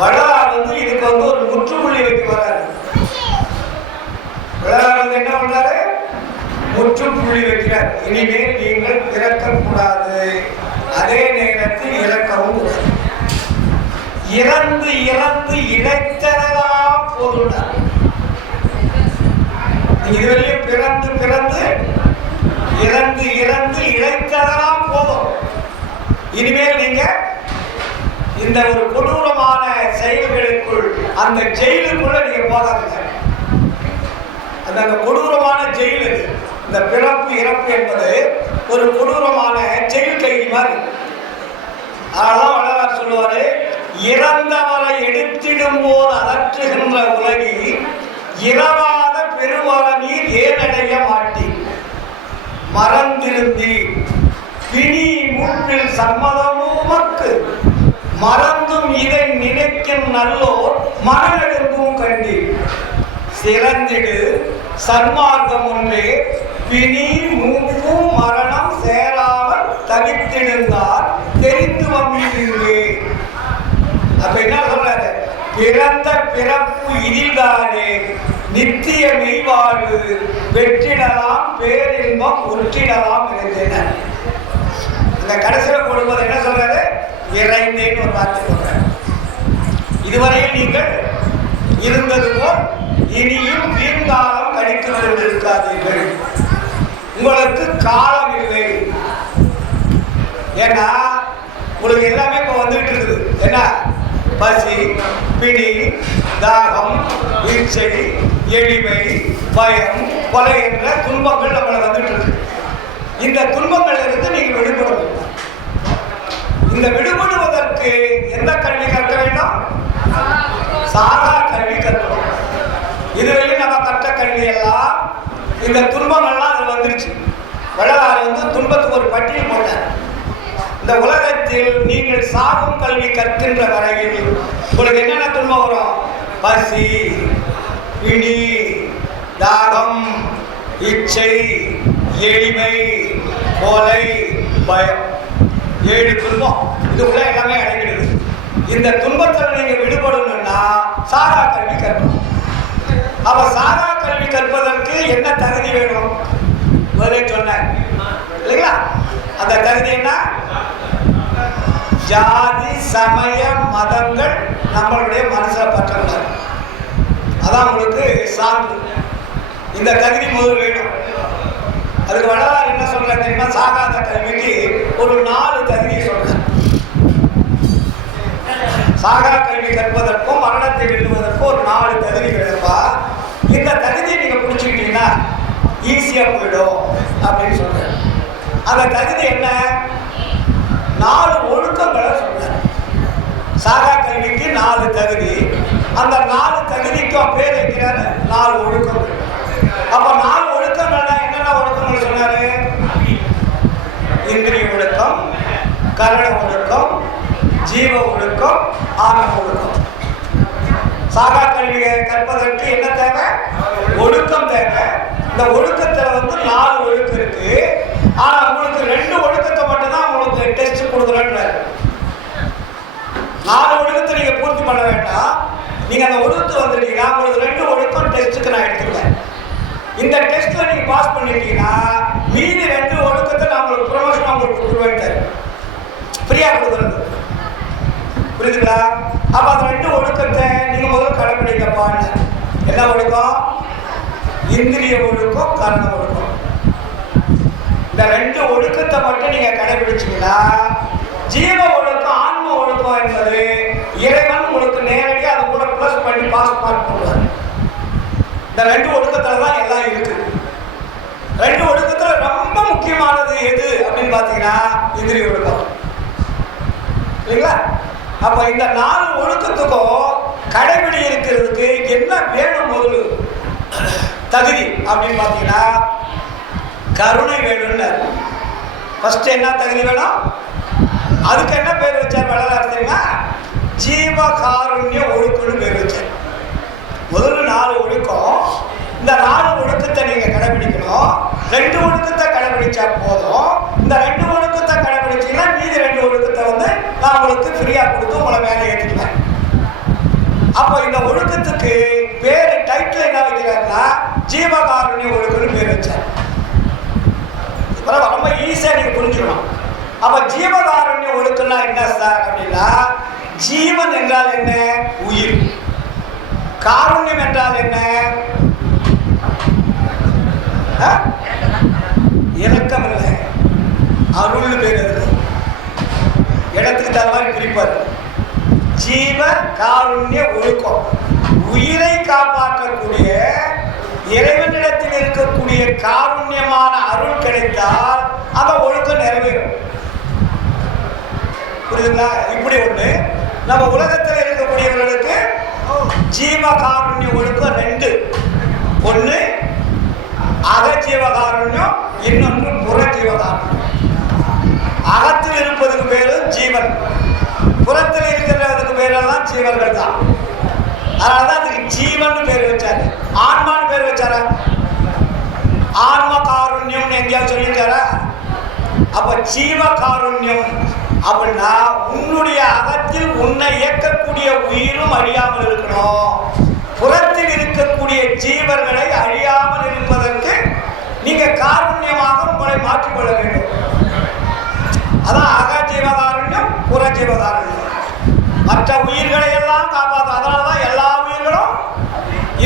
வள்ளலார் இதுக்கு ஒரு முற்றுப்புள்ளி வைக்க வராரு. வள்ளலார் என்ன பண்றாரு? முற்றுப்புள்ளி வைக்கிறார். இனிமேல் நீங்கள் பிறக்கக்கூடாது, அதே நேரத்தில் இறக்கவும் கூடாது. இறந்து இறந்து இழைத்ததெல்லாம் போதும். இதுவரையும் பிறந்து பிறந்து இறந்து இறந்து இழைத்ததெல்லாம் போதும். இனிமேல் நீங்க இந்த ஒரு கொடூரமான செயல்களுக்குள், அந்த ஜெயிலுக்குள்ள நீங்க போகாதீங்க. அந்த கொடூரமான ஜெயில் இது. இந்த பிறப்பு இறப்பு என்பது ஒரு கொடூரமான ஜெயில் கைதி மாதிரி. அதெல்லாம் வள்ளலார் சொல்லுவாரு, இறந்தவரை எடுத்திடும் போது அகற்றுகின்ற உலகில் இரவாத பெருவர நீர் ஏனடைய மாட்டி மறந்திருந்தி பிணி மூப்பில் சம்மதமுமக்கு மறந்தும் இதை நினைக்கும் நல்லோர் மனநெடுங்கும் கண்டி சிறந்திடு சன்மார்க்கம் ஒன்றே பிணி மூப்பும் மரணம் சேராமல் தவித்திருந்தார் தெரிந்து வம்பிடுங்கே. அப்ப என்ன சொல்றாரு? பிறந்த பிறப்பு இதில்தானே நித்திய மெய்வாழ்வு வெற்றிடலாம் பேரின்பம் ஒற்றிடலாம் இருந்தேன். அந்த கடைசியில் கொடுப்பது என்ன சொல்றாரு? இறைந்தேன்னு ஒரு வார்த்தை சொல்றாரு. இதுவரையில் நீங்கள் இருந்தது போல் இனியும் வீண்காலம் கடித்துக் கொண்டிருக்காதீர்கள். உங்களுக்கு காலம் இல்லை. ஏன்னா உங்களுக்கு எல்லாமே இப்ப வந்துட்டு இருக்குது. என்ன? பசி, பிடி, தாகம், இச்சை, எளிமை, பயம், கொலை என்ற துன்பங்கள் நம்மளை வந்துட்டு இருக்கு. இந்த துன்பங்கள் இருந்து நீங்க விடுபடணும். இந்த விடுபடுவதற்கு எந்த கல்வி கற்க வேண்டும்? சாகா கல்வி கற்கணும். இதுவரையும் நம்ம கற்ற கல்வி எல்லாம் இந்த துன்பங்கள்லாம் அது வந்துருச்சு. வள்ளலார் துன்பத்துக்கு ஒரு பட்டியல் போட்டார். இந்த உலகத்தில் நீங்கள் சாகும் கல்வி கற்கின்ற வரையில் உங்களுக்கு என்னென்ன துன்பம் வரும்? பசி, பிணி, தாகம், இச்சை, எளிமை, கொலை, பயம். 7 துன்பம் இதுக்குள்ள எல்லாமே அடங்கிடுது. இந்த துன்பத்தில் நீங்க விடுபடணும்னா சாகா கல்வி கற்கணும். அப்ப சாகா கல்வி கற்பதற்கு என்ன தகுதி வேணும்? ஒரே சொன்னேன் இல்லைங்களா? அந்த தகுதி என்ன? ஜாதி, சமய, மதங்கள் நம்மளுடைய மனசுல பற்றக்கூடாது. அதான் உங்களுக்கு சான்று. இந்த தகுதி முதல் வேணும். அதுக்கு வடலார் என்ன சொல்ற தெரியுமா? சாகாத கல்விக்கு ஒரு 4 தகுதியை சொல்ற. சாகா கல்வி கற்பதற்கும் மரணத்தை வெல்லுவதற்கும் ஒரு 4 தகுதி வேணும்பா. இந்த தகுதியை நீங்க புடிச்சுக்கிட்டீங்கன்னா ஈஸியா போயிடும் அப்படின்னு சொல்ற. அந்த தகுதி என்ன? 4 ஒழுக்கங்களை சொல்ற. சாகா கல்விக்கு 4 தகுதி. அந்த 4 தகுதிக்கும் பேர் வைக்கிறாரு 4 ஒழுக்கம். அப்ப 4 ஒழுக்கங்கள்னா என்னென்ன ஒழுக்கங்கள் சொன்னாரு? இந்திரிய ஒழுக்கம், கரண ஒழுக்கம், ஜீவ ஒழுக்கம், ஆன்ம ஒழுக்கம். சாகா கல்வியை கற்பதற்கு என்ன தேவை? ஒழுக்கம் தேவை. இந்த ஒழுக்கத்துல 4 ஒழுக்கம் இருக்கு. ஆனா உங்களுக்கு 2 ஒழுக்கத்தை மட்டும்தான் உங்களுக்கு டெஸ்ட் கொடுக்குறேன்னு. 4 ஒழுக்கத்தை நீங்க பூர்த்தி பண்ண வேண்டாம். நீங்க அந்த ஒழுக்கத்தை வந்துட்டீங்கன்னா உங்களுக்கு 2 ஒழுக்கம் டெஸ்ட்டுக்கு நான் எடுத்துக்கிறேன். இந்த டெஸ்ட்ல நீங்க பாஸ் பண்ணிட்டீங்கன்னா மீதி 2 ஒழுக்கத்தை நான் உங்களுக்கு ப்ரொமோஷன் உங்களுக்கு கொடுக்குறேன். ஃப்ரீயா கொடுக்குறது. புரியுதுங்களா? அப்ப அந்த 2 ஒழுக்கத்தை நீங்க முதல்ல கடைபிடிக்கப்பான்னு. என்ன ஒழுக்கம்? இந்திரிய ஒழுக்கம், கரண ஒழுக்கம். இந்த 2 ஒழுக்கத்தை மட்டும் நீங்க கடைபிடிச்சீங்கன்னா ஜீவ ஒழுக்கம், ஆன்ம ஒழுக்கம் என்பது இறைவன் உங்களுக்கு நேரடியாக அது கூட பிளஸ் பண்ணி பாஸ் மார்க் பண்ணுவார். இந்த 2 ஒழுக்கத்துல தான் எல்லாம் இருக்கு. 2 ஒழுக்கத்துல ரொம்ப முக்கியமானது எது அப்படின்னு பாத்தீங்கன்னா இந்திரிய ஒழுக்கம் இல்லைங்களா? அப்ப இந்த 4 ஒழுக்கத்துக்கும் கடைபிடி இருக்கிறதுக்கு என்ன வேணும்? முதல் தகுதி அப்படின்னு பாத்தீங்கன்னா கருணை வேணும்னு. ஃபர்ஸ்ட் என்ன தகுதி வேணும்? அதுக்கு என்ன பேர் வச்சார் வள்ளலார் தெரியுமா? ஜீவகாருண்ய ஒழுக்கம்னு பேர் வச்சார். முதல்ல 4 ஒழுக்கம். இந்த 4 ஒழுக்கத்தை நீங்க கடைபிடிக்கணும். 2 ஒழுக்கத்தை கடைபிடிச்சா போதும். இந்த 2 ஒழுக்கத்தை கடைபிடிச்சீங்கன்னா மீதி 2 ஒழுக்கத்தை நான் உங்களுக்கு ஃப்ரீயா கொடுத்து உங்களை மேலே ஏற்றிக்குவேன். அப்போ இந்த ஒழுக்கத்துக்கு பேரு டைட்டில் என்ன வைக்கிறாருன்னா ஜீவகாருண்ய ஒழுக்கம்னு பேர் வச்சார். ரொம்ப ஈஸியா நீங்க புரிஞ்சுக்கணும். அப்ப ஜீவகாருண்ய ஒழுக்கம்னா என்ன சார் அப்படின்னா, ஜீவன் என்றால் என்ன? உயிர். காருண்யம் என்றால் என்ன? இலக்கம் இல்லை, அருள் பேர் இருக்கு. இடத்துக்கு தகுந்த மாதிரி பிரிப்பார். ஜீவ காருண்ய ஒழுக்கம். உயிரை காப்பாற்றக்கூடிய இறைவனிடத்தில் இருக்கக்கூடிய காருண்யமான அருள் கிடைத்தால் அந்த ஒழுக்கம் நிறைவேறும். புரியுதுங்களா? இப்படி ஒண்ணு. நம்ம உலகத்தில் இருக்கக்கூடியவர்களுக்கு ஜீவ காருண்ய ஒழுக்கம் 2. ஒண்ணு அகஜீவகாருண்யம், இன்னொன்று புறஜீவகாருண்யம். அகத்தில் இருப்பதுக்கு பேரு ஜீவன், புறத்தில் இருக்கிறதுக்கு பேரெல்லாம் ஜீவர்கள் தான். அதனாலதான் அதுக்கு ஜீவன் பேர் வச்சாரு. ஆன்மான்னு பேர் வச்சாரா? ஆன்ம காருண்யம் எங்கேயாவது சொல்லிட்டாரா? அப்ப ஜீவ காருண்யம் அப்படின்னா உன்னுடைய அகத்தில் உன்னை இயக்கக்கூடிய உயிரும் அழியாமல் இருக்கணும். புறத்தில் இருக்கக்கூடிய ஜீவர்களை அழியாமல் இருப்பதற்கு நீங்க காருண்யமாக உங்களை மாற்றிக்கொள்ள வேண்டும். அதான் அகஜீவகாருண்யம், புறஜீவகாருண்யம். மற்ற உயிர்களை எல்லாம் காப்பாற்ற. அதனாலதான் எல்லா உயிர்களும்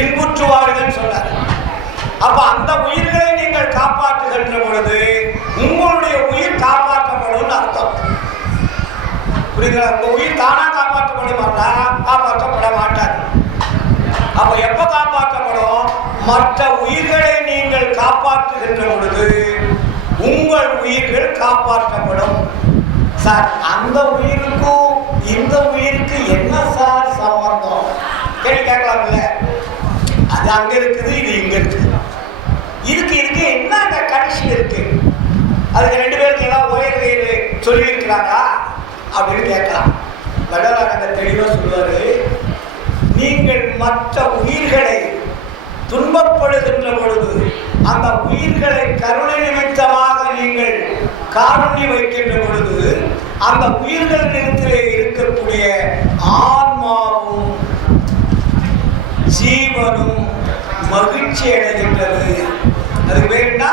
இன்புற்று வாழுதுன்னு சொன்னார். அப்ப அந்த உயிர்களை நீங்கள் காப்பாற்றுகின்ற பொழுது உங்களுடைய உயிர் காப்பாற்றப்படும் அர்த்தம். புரியுதுங்களா? உங்க உயிர் தானா காப்பாற்றப்படும், காப்பாற்றப்பட மாட்டார். அப்ப எப்ப காப்பாற்றப்படும்? மற்ற உயிர்களை நீங்கள் காப்பாற்றுகின்ற பொழுது உங்கள் உயிர்கள் காப்பாற்றப்படும். சார், அந்த உயிருக்கும் இந்த உயிருக்கு என்ன சார் சம்பந்தம்? கேள்வி கேட்கலாம்ல. அது அங்க இருக்குது, இது இங்க இருக்குது. இதுக்கு என்ன கனெக்ஷன் இருக்கு அதுக்கு 2 பேருக்கு ஏதாவது உயர்வு சொல்லியிருக்கிறாங்களா அப்படின்னு கேட்கலாம். வள்ளலார் அங்க தெளிவாக சொல்லுவாரு, நீங்கள் மற்ற உயிர்களை துன்பப்படுகின்ற பொழுது அந்த உயிர்களை கருணை நிமித்தமாக நீங்கள் காருண்யம் வைக்கின்ற பொழுது அந்த உயிர்கள் நிலத்திலே இருக்கக்கூடிய ஆன்மாவும் ஜீவனும் மகிழ்ச்சி அடைகின்றது. அது வேணும்னா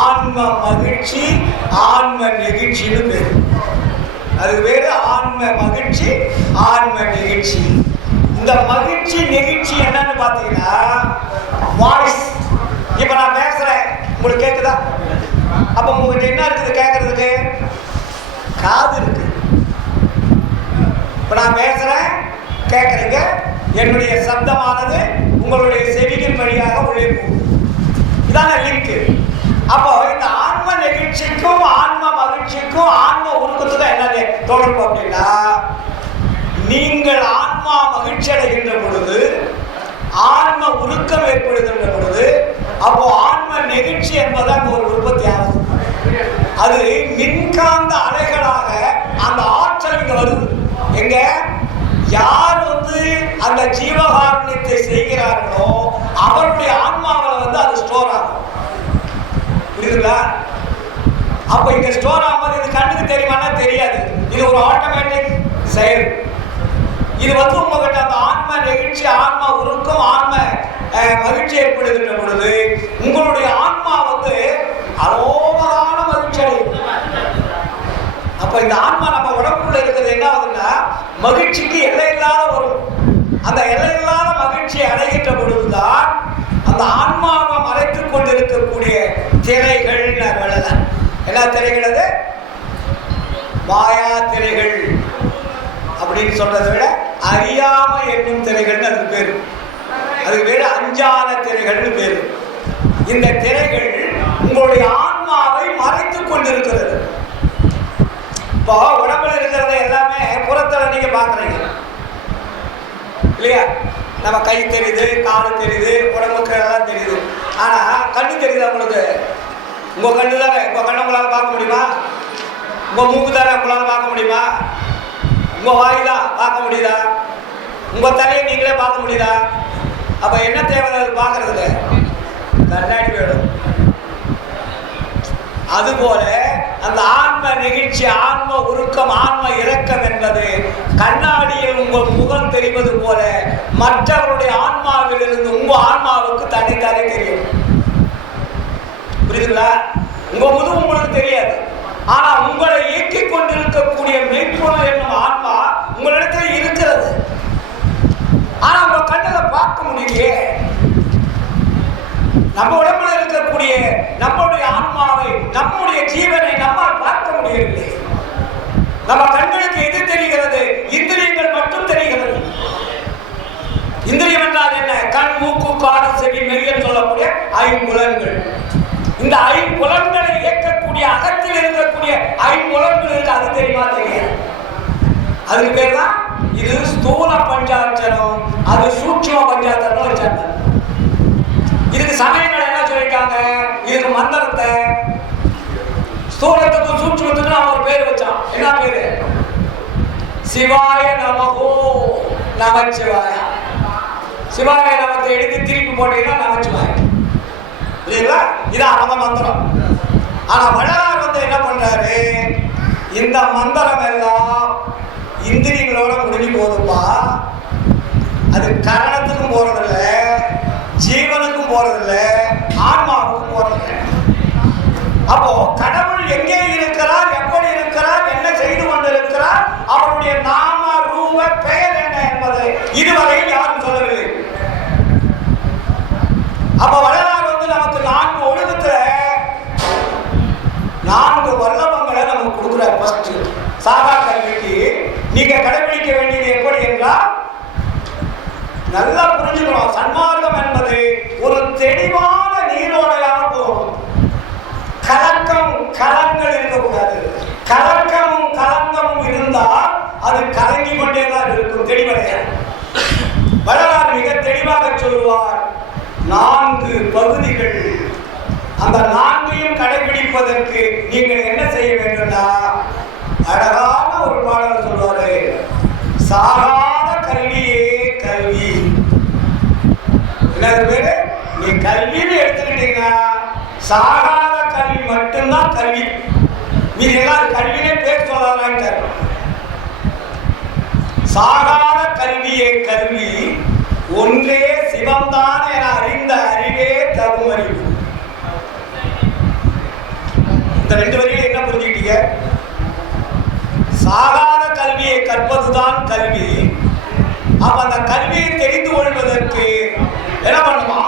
ஆன்ம மகிழ்ச்சி, ஆன்ம நெகிழ்ச்சின்னு பேர். அது வேறு ஆன்ம மகிழ்ச்சி, ஆன்ம நெகிழ்ச்சி. இந்த மகிழ்ச்சி நெகிழ்ச்சி என்னன்னு பார்த்தீங்கன்னா வாய்ஸ். இப்போ நான் பேசுறேன், உங்களுக்கு கேட்குதா? அப்போ உங்ககிட்ட என்ன இருக்குது கேட்கறதுக்கு? காது இருக்கு. இப்போ நான் பேசுறேன், கேட்குறீங்க, என்னுடைய சப்தமானது உங்களுடைய செவியின் வழியாக உள்ளே போகுது. இதான லிங்க். அப்போ இந்த ஆன்ம நெகிழ்ச்சிக்கும் ஆன்ம மகிழ்ச்சிக்கும் ஆன்ம உருக்கத்துக்கும் என்ன தொடர்பு அப்படின்னா, நீங்கள் ஆன்மா மகிழ்ச்சி அடைகின்ற பொழுது, ஆன்ம உருக்கம் ஏற்படுகின்ற பொழுது, அப்போ ஆன்ம நெகிழ்ச்சி என்பதான் ஒரு உற்பத்தி ஆகுது. அது மின்காந்த அலைகளாக அந்த ஆற்றல் இங்க வருது. எங்க யார் அந்த ஜீவகாருண்யத்தை செய்கிறார்களோ அவருடைய ஆன்மாவில் அது ஸ்டோர் ஆகும். புரியுதுங்களா? அப்ப இங்க ஸ்டோர் ஆகும்போது இது கண்ணுக்கு தெரியுமானா தெரியாது. இது ஒரு ஆட்டோமேட்டிக் செயல். இது உங்ககிட்ட அந்த ஆன்ம நெகிழ்ச்சி, ஆன்ம உருக்கம், ஆன்ம மகிழ்ச்சி ஏற்படுகின்ற பொழுது உங்களுடைய ஆன்மா அலோகமான மகிழ்ச்சி அடையும். அப்ப இந்த ஆன்மா நம்ம உடம்புக்குள்ள இருக்கிறது என்ன ஆகுதுன்னா மகிழ்ச்சிக்கு எல்லை இல்லாத வரும். அந்த எல்லையில்லாத மகிழ்ச்சியை அடைகின்ற பொழுதுதான் அந்த ஆன்மாவை மறைத்துக் கொண்டிருக்கக்கூடிய திரைகள் என்ன திரைகள்? அது மாயா திரைகள் அப்படின்னு சொல்றதை விட அறியாம என்னும் திரைகள் அதுக்கு பேரு. அதுக்கு பேரு அஞ்ஞான திரைகள்னு பேரு. இந்த திரைகள் உங்களுடைய ஆன்மாவை மறைத்துக் கொண்டிருக்கிறது. இப்போ உடம்புல இருக்கிறத எல்லாமே புறத்துல நீங்க பாக்குறீங்க இல்லையா? நம்ம கை தெரியுது, காலு தெரியுது, உடம்புக்கு எல்லாம் தெரியுது. ஆனா கண்ணு தெரியுது உங்களுக்கு? உங்க கண்ணு தானே, உங்க கண்ணை உங்களால பார்க்க முடியுமா? உங்க மூக்கு தானே உங்களால பார்க்க முடியுமா? உங்க வாய் தான் பார்க்க முடியுதா? உங்க தலையை நீங்களே பார்க்க முடியுதா? அப்ப என்ன தேவை பார்க்கறதுக்கு? கண்ணாடி வேணும். அதுபோல அந்த ஆன்ம நெகிழ்ச்சி, ஆன்ம உருக்கம், ஆன்ம இரக்கம் என்பது கண்ணாடியில் உங்கள் முகம் தெரிவது போல மற்றவருடைய ஆன்மாவில் இருந்து உங்க ஆன்மாவுக்கு தனித்தானே தெரியும். புரியுதுங்களா? உங்க முதுகு உங்களுக்கு தெரியாது. ஆனா உங்களை இயக்கிக் கொண்டிருக்கக்கூடிய மெய்ப்பொருள் என்னும் ஆன்மா உங்களிடத்தில் இருக்கிறது. ஆனா உங்க கண்ணுல பார்க்க முடியலையே. நம்ம உடம்புல இருக்கக்கூடிய நம்முடைய ஆன்மாவை, நம்முடைய ஜீவனை நம்மால் பார்க்க முடியவில்லை. நம்ம கண்களுக்கு எது தெரிகிறது? இந்திரியங்கள் மட்டும் தெரிகிறது. இந்திரியம் என்றால் என்ன? கண், மூக்கு, காது, செவி, மெய்யன் சொல்லக்கூடிய ஐம்புலன்கள். இந்த ஐம்புலன்களை இயக்கக்கூடிய அகத்தில் இருக்கக்கூடிய ஐம்புலன்களுக்கு அது தெரியுமா? தெரியாது. அதுக்கு பேர் தான் இது ஸ்தூல பஞ்சாட்சரம், அது சூட்சும பஞ்சாட்சரம் வச்சாங்க. இதுக்கு சமயங்கள் என்ன சொல்லிட்டாங்க? இதுக்கு மந்திரத்தை ஸ்தூலத்துக்கும் சூட்சுமத்துக்கும் அவன் ஒரு பேர் வச்சான். என்ன பேரு? சிவாய நமகோ நமச்சிவாய. சிவாய நமத்தை எழுதி திருப்பி போட்டீங்கன்னா நமச்சிவாய. புரியுங்களா? இதான் அவங்க மந்திரம். ஆனா வள்ளலார் என்ன பண்றாரு? இந்த மந்திரம் எல்லாம் இந்திரியங்களோட முடிஞ்சு போதுப்பா. அது கரணத்துக்கும் போறதில்ல, ஜீவனுக்கும் போறதில்ல, ஆன்மாவுக்கும் போறதில்லை. அப்போ கடவுள் எங்கே இருக்கிறார், எப்படி இருக்கிறார், என்ன செய்து கொண்டிருக்கிறார், அவருடைய நாம ரூப பெயர் என்ன என்பதை இதுவரையில் யாரும் சொல்லவில்லை. அப்ப வள்ளலார் நமக்கு 4 ஒழுக்கத்துல 4 வல்லவங்களை நமக்கு கொடுக்குறார். ஃபர்ஸ்ட் சாதா கல்விக்கு நீங்க கடைபிடிக்க வேண்டியது எப்படி என்றால் நல்லா புரிஞ்சுக்கணும். சன்மார்க்கம் என்பது ஒரு தெளிவான நீரோடையாக போகணும். கலக்கம் கலங்கள் இருக்கக்கூடாது. கலக்கமும் கலங்கமும் இருந்தால் அது கலங்கி கொண்டேதான் இருக்கும், தெளிவடையாது. வள்ளலார் மிக தெளிவாக சொல்லுவார், 4 பகுதிகள். அந்த 4ஐயும் கடைபிடிப்பது கண்டுபிடிப்பதற்கு நீங்கள் என்ன செய்ய வேண்டும்னா, அழகான ஒரு பாடல் சொல்வாரு, சாகாத கல்வியே கல்வி. என்ன பேரு? நீ கல்வின்னு எடுத்துக்கிட்டீங்கன்னா சாகாத கல்வி மட்டும்தான் கல்வி. நீங்க எல்லாரும் கல்வியே பேர் சொல்லாதான்ட்டார். சாகாத கல்வியே கல்வி, ஒன்றே சிவம்தான் என அறிந்த அறிவே தகும் அறிவு. இந்த ரெண்டு வரியில என்ன புரிஞ்சுக்கிட்டீங்க? சாகாத கல்வியை கற்பதுதான் கல்வி. அப்ப அந்த கல்வியை தெரிந்து கொள்வதற்கு என்ன பண்ணுமா?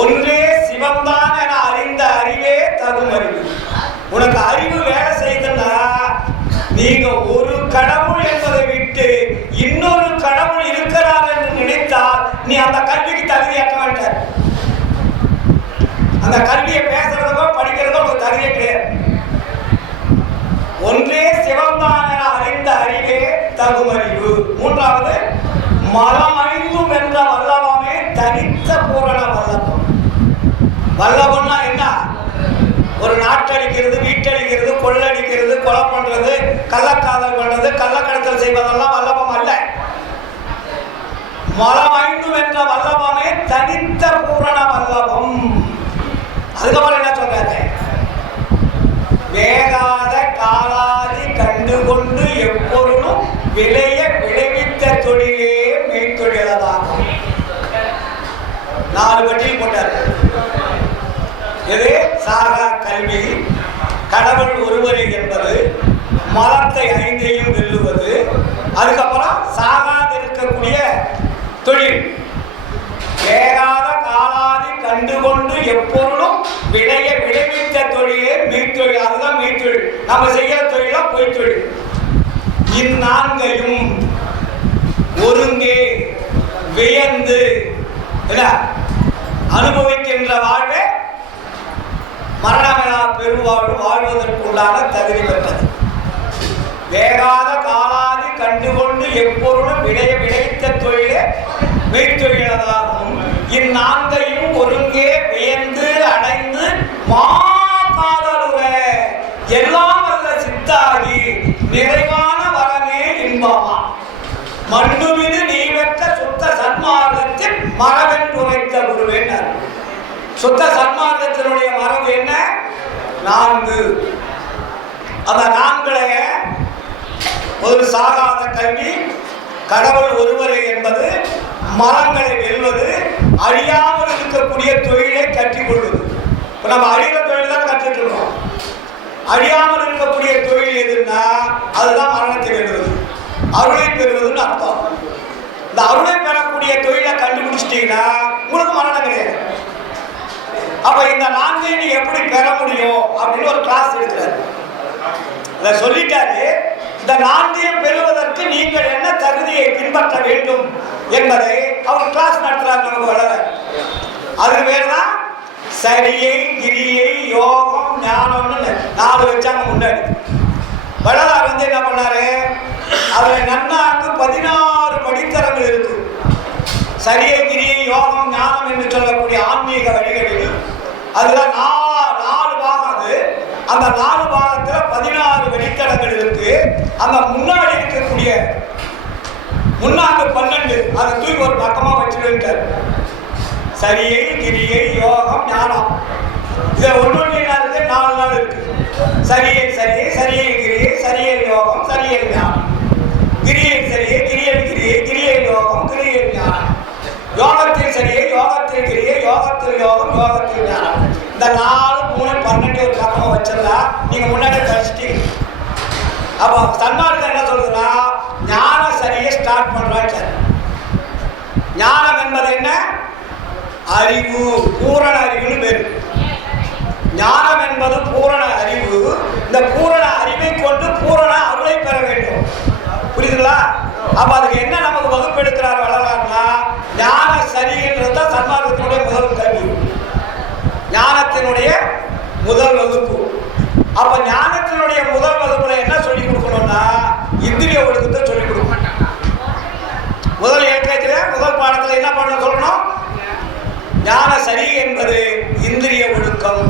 ஒன்றே சிவம்தான் என அறிந்த அறிவே தகும் அறிவு. உனக்கு அறிவு வேலை செய்தனா, நீங்க ஒரு கடவுள் என்பதை விட்டு இன்னொரு கடவுள் இருக்கிறார் என்று நினைத்தால் நீ அந்த கல்விக்கு தகுதியாக்க மாட்டார். அந்த கல்வியை பேசுறதோ படிக்கிறதோ உங்களுக்கு தகுதியே கிடையாது. ஒன்றே சிவம்தான் என அறிந்த அறிவே தகும் அறிவு. மூன்றாவது, மலம் ஐந்தும் என்ற வல்லவமே தனித்த பூரண வல்லவம். வல்லவம்னா என்ன? ஒரு நாட்டடிக்கிறது, வீட்டடிக்கிறது, கொள்ளடிக்கிறது, கொலை பண்றது, கள்ளக்காதல் பண்றது, கள்ளக்கடத்தல் செய்வதெல்லாம் வல்லவம் அல்ல. மலம் ஐந்தும் என்ற வல்லவமே தனித்த பூரண வல்லவம். அதுக்கப்புறம் என்ன சொல்றாரு? வேகாத காலாதி கண்டுகொண்டு எப்பொருளும் விளைய விளைவித்த தொழிலே மெய்த்தொழிலதாகும். 4 பட்டியல் போட்டார். இது சாகா கல்வி, கடவுள் ஒருவரே என்பது, மலத்தை 5ஐயும் வெல்லுவது, அதுக்கப்புறம் சாகாது இருக்கக்கூடிய தொழில். வேகாத காலாதி கண்டுகொண்டு எப்பொருளும் விளைய விளைவித்த தொழிலே மெய்த்தொழில். அதுதான் மெய்த்தொழில். நம்ம செய்யற தொழிலா பொய்த்தொழில். இந்நான்கையும் ஒருங்கே வியந்து அனுபவிக்கின்ற வாழ்வே மரணமில்லா பெருவாழ்வு வாழ்வதற்குண்டான தகுதி பெற்றது. வேகாத காலாதி கண்டுகொண்டு எப்பொருளும் விளைய விளைத்த தொழிலே மெய்த்தொழிலதாகும். இந்நான்கையும் ஒருங்கே வியந்து அடைந்து மாகாதலுற எல்லாம் வல்ல சித்தாகி நிறைவான வரமே இன்பமா மண்டுமிது நீ பெற்ற சுத்த சன்மார்க்கத்தில் மரபென்று உரைத்த குருவேனர். சுத்த சன்மார்க்கத்தினுடைய மரபு என்ன? 4. அந்த 4 ஒரு சாகாத கல்வி, கடவுள் ஒருவரே என்பது, மரங்களை வெல்வது, அழியாமல் இருக்கக்கூடிய தொழிலை கற்றுக்கொள்வது. இப்போ நம்ம அழிகிற தொழில் தான் கற்றுட்டு இருக்கோம். அழியாமல் இருக்கக்கூடிய தொழில் எதுன்னா அதுதான் மரணத்தை வெல்வது, அருளை பெறுவதுன்னு அர்த்தம். இந்த அருளை பெறக்கூடிய தொழிலை கண்டுபிடிச்சிட்டீங்கன்னா உங்களுக்கு மரணம் கிடையாது. அப்ப இந்த 4ஐயும் நீ எப்படி பெற முடியும் அப்படின்னு ஒரு கிளாஸ் எடுக்கிறாரு. அதை சொல்லிட்டாரு. இந்த 4ஐயும் பெறுவதற்கு நீங்கள் என்ன தகுதியை பின்பற்ற வேண்டும் என்பதை அவர் கிளாஸ் நடத்துறாரு. நமக்கு வளர அதுக்கு பேர் தான் சரியை, கிரியை, யோகம், ஞானம்னு 4 வச்சாங்க முன்னாடி. வள்ளலார் என்ன பண்ணாரு? அதுல நன்னாக்கு 16 படித்தரங்கள் இருக்கு. சரியை, கிரியை, யோகம், ஞானம் என்று சொல்லக்கூடிய ஆன்மீக வழிகளில் அதுல 4 பாகம். அது அந்த 4 பாகத்துல 16 வழித்தடங்கள் இருக்கு. அந்த முன்னாடி இருக்கக்கூடிய முன்னாக்கு 12 அதை தூக்கி ஒரு பக்கமா வச்சுருக்காரு. சரியை, கிரியை, யோகம், ஞானம். இதை ஒன்று இருக்கு. 4 நாள் இருக்கு. சரியை சரியை, சரியை கிரியை, சரியை யோகம், சரியை ஞானம். கிரியை சரியை, கிரியை கிரியை, கிரியை யோகம், கிரியை ஞானம். யோகத்தில் சரியை, யோகத்தில் கிரியை, யோகத்தில் யோகம், யோகத்தில் ஞானம். இந்த 4, 3, 12 ஒரு பக்கமா வச்சிருந்தா நீங்க முன்னாடி கழிச்சிட்டீங்க. அப்போ சன்மார்க்கம் என்ன சொல்றதுன்னா ஞான சரியை ஸ்டார்ட் பண்றாங்க. ஞானம் என்பது என்ன? அறிவு, பூரண அறிவுன்னு பேரு. ஞானம் என்பது பூரண அறிவு. இந்த பூரண அறிவை கொண்டு பூரண அருளை பெற வேண்டும். புரியுதுங்களா? அப்ப அதுக்கு என்ன நமக்கு வகுப்பு எடுக்கிறார் வளராருன்னா ஞான சரின்றது தான் சன்மார்க்கத்தினுடைய முதல் கல்வி, ஞானத்தினுடைய முதல் வகுப்பு. அப்ப ஞானத்தினுடைய முதல் வகுப்புல என்ன சொல்லிக் கொடுக்கணும்னா இந்திரிய ஒழுக்கத்தை சொல்லிக் கொடுக்கணும். முதல் ஏற்கனவே முதல் பாடத்துல என்ன பண்ண சொல்லணும்? ஞான சரி என்பது இந்திரிய ஒழுக்கம்.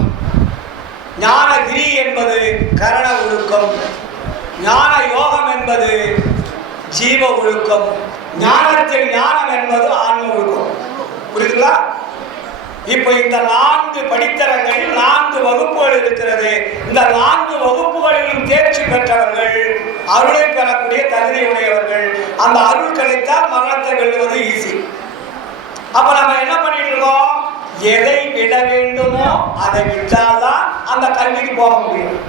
ஞானகிரி என்பது கரண ஒழுக்கம், ஞான யோகம் என்பது ஜீவ ஒழுக்கம், ஞானத்தில் ஞானம் என்பது ஆன்ம ஒழுக்கம். புரியுதுங்களா? இப்ப இந்த 4 படித்தரங்களில் 4 வகுப்புகள் இருக்கிறது. இந்த 4 வகுப்புகளிலும் தேர்ச்சி பெற்றவர்கள் அருளை பெறக்கூடிய தகுதி உடையவர்கள். அந்த அருள் கிடைத்தால் மரணத்தை வெல்லுவது ஈஸி. அப்ப நம்ம என்ன பண்ணிட்டு இருக்கோம்? எதை விட வேண்டுமோ அதை விட்டால்தான் அந்த கல்விக்கு போக முடியும்.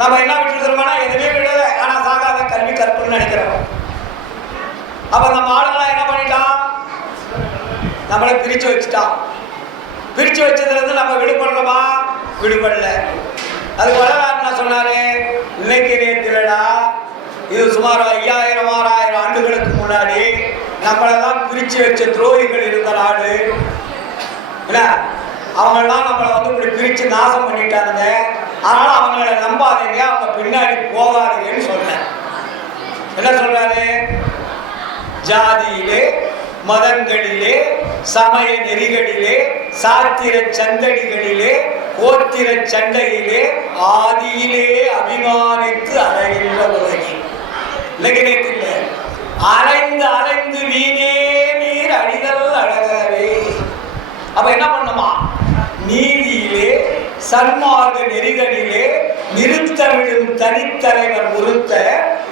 நம்ம என்ன விட்டுருக்கோம்னா எதுவுமே விடல, ஆனா சாகாத கல்வி கற்புன்னு நினைக்கிறோம். அப்ப நம்ம ஆளுங்களாம் என்ன பண்ணிட்டான்? நம்மளை பிரிச்சு வச்சுட்டான். பிரிச்சு வச்சதுல இருந்து நம்ம விடுபடுறோமா? விடுபடல. அதுக்கு வளரார் என்ன சொன்னாரு? இன்னைக்கு நேர்த்திலடா, இது சுமார் 5000 6000 ஆண்டுகளுக்கு முன்னாடி நம்மளெல்லாம் பிரிச்சு வச்ச துரோகிகள் இருந்த நாடு. அவங்கெல்லாம் நம்மளை இப்படி பிரிச்சு நாசம் பண்ணிட்டாங்க. அதனால அவங்களை நம்பாதீங்க, அவங்க பின்னாடி போகாதீங்கன்னு சொல்றேன். என்ன சொல்றாரு? ஜாதியிலே, மதங்களிலே, சமய நெறிகளிலே, சாத்திர சந்தடிகளிலே, கோத்திர சண்டையிலே, ஆதியிலே அபிமானித்து அலைகின்ற உலகி. இலக்கியத்தில் அலைந்து அலைந்து வீணே நீர் அடிதல் அழகவே. அப்ப என்ன பண்ணுமா? நீதியிலே, சன்மார்க்க நெறிகளிலே நிறுத்தவிடும் தனித்தலைவர் முறுத்த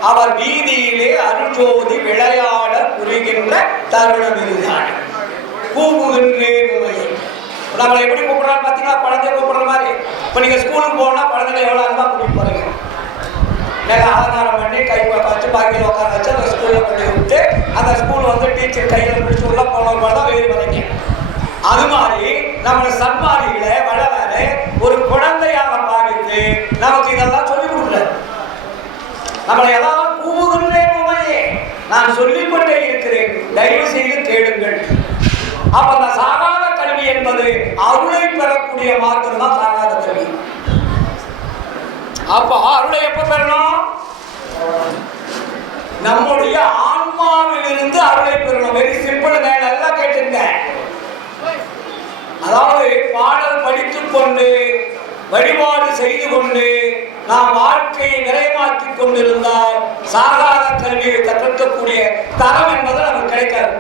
அவர் வீதியிலே அருஜோதி விளையாட புரிகின்ற தருணம் இதுதான். கூவுகின்றே உமையை. நம்மளை எப்படி கூப்பிடுறான்னு பார்த்தீங்களா? குழந்தைய கூப்பிடுற மாதிரி. இப்போ நீங்கள் ஸ்கூலுக்கு போனா குழந்தைங்க எவ்வளோ அன்பா கூட்டிட்டு போறீங்க. நல்லா அலங்காரம் பண்ணி கை வச்சு பாக்கியில் உட்கார வச்சு அந்த ஸ்கூலில் கொண்டு விட்டு அந்த ஸ்கூல் டீச்சர் கையில் பிடிச்சி உள்ள போனவங்க தான் வெளியே வரீங்க. அது மாதிரி நம்ம சன்மாரிகளை வளராது ஒரு குழந்தையாக பாவித்து நமக்கு இதெல்லாம் சொல்லிக் கொடுக்குறாரு. நம்மளை எல்லாம் கூவுகின்றேன் உமையே, நான் சொல்லிக்கொண்டே இருக்கிறேன், தயவு செய்து கேளுங்கள். அப்ப அந்த சாகாத கல்வி என்பது அருளை பெறக்கூடிய மார்க்கம் தான் சாகாத கல்வி. அப்ப அருளை எப்ப பெறணும்? நம்முடைய ஆன்மாவில் இருந்து அருளை பெறணும். வெரி சிம்பிள், நல்லா கேட்டுங்க. அதாவது பாடல் படித்துக் கொண்டு வழிபாடு செய்து கொண்டு நாம் வாழ்க்கையை நிறைமாற்றிக் கொண்டிருந்தால் சாகாத கல்வியை கற்கக்கூடிய தரம் என்பது நமக்கு கிடைக்காது.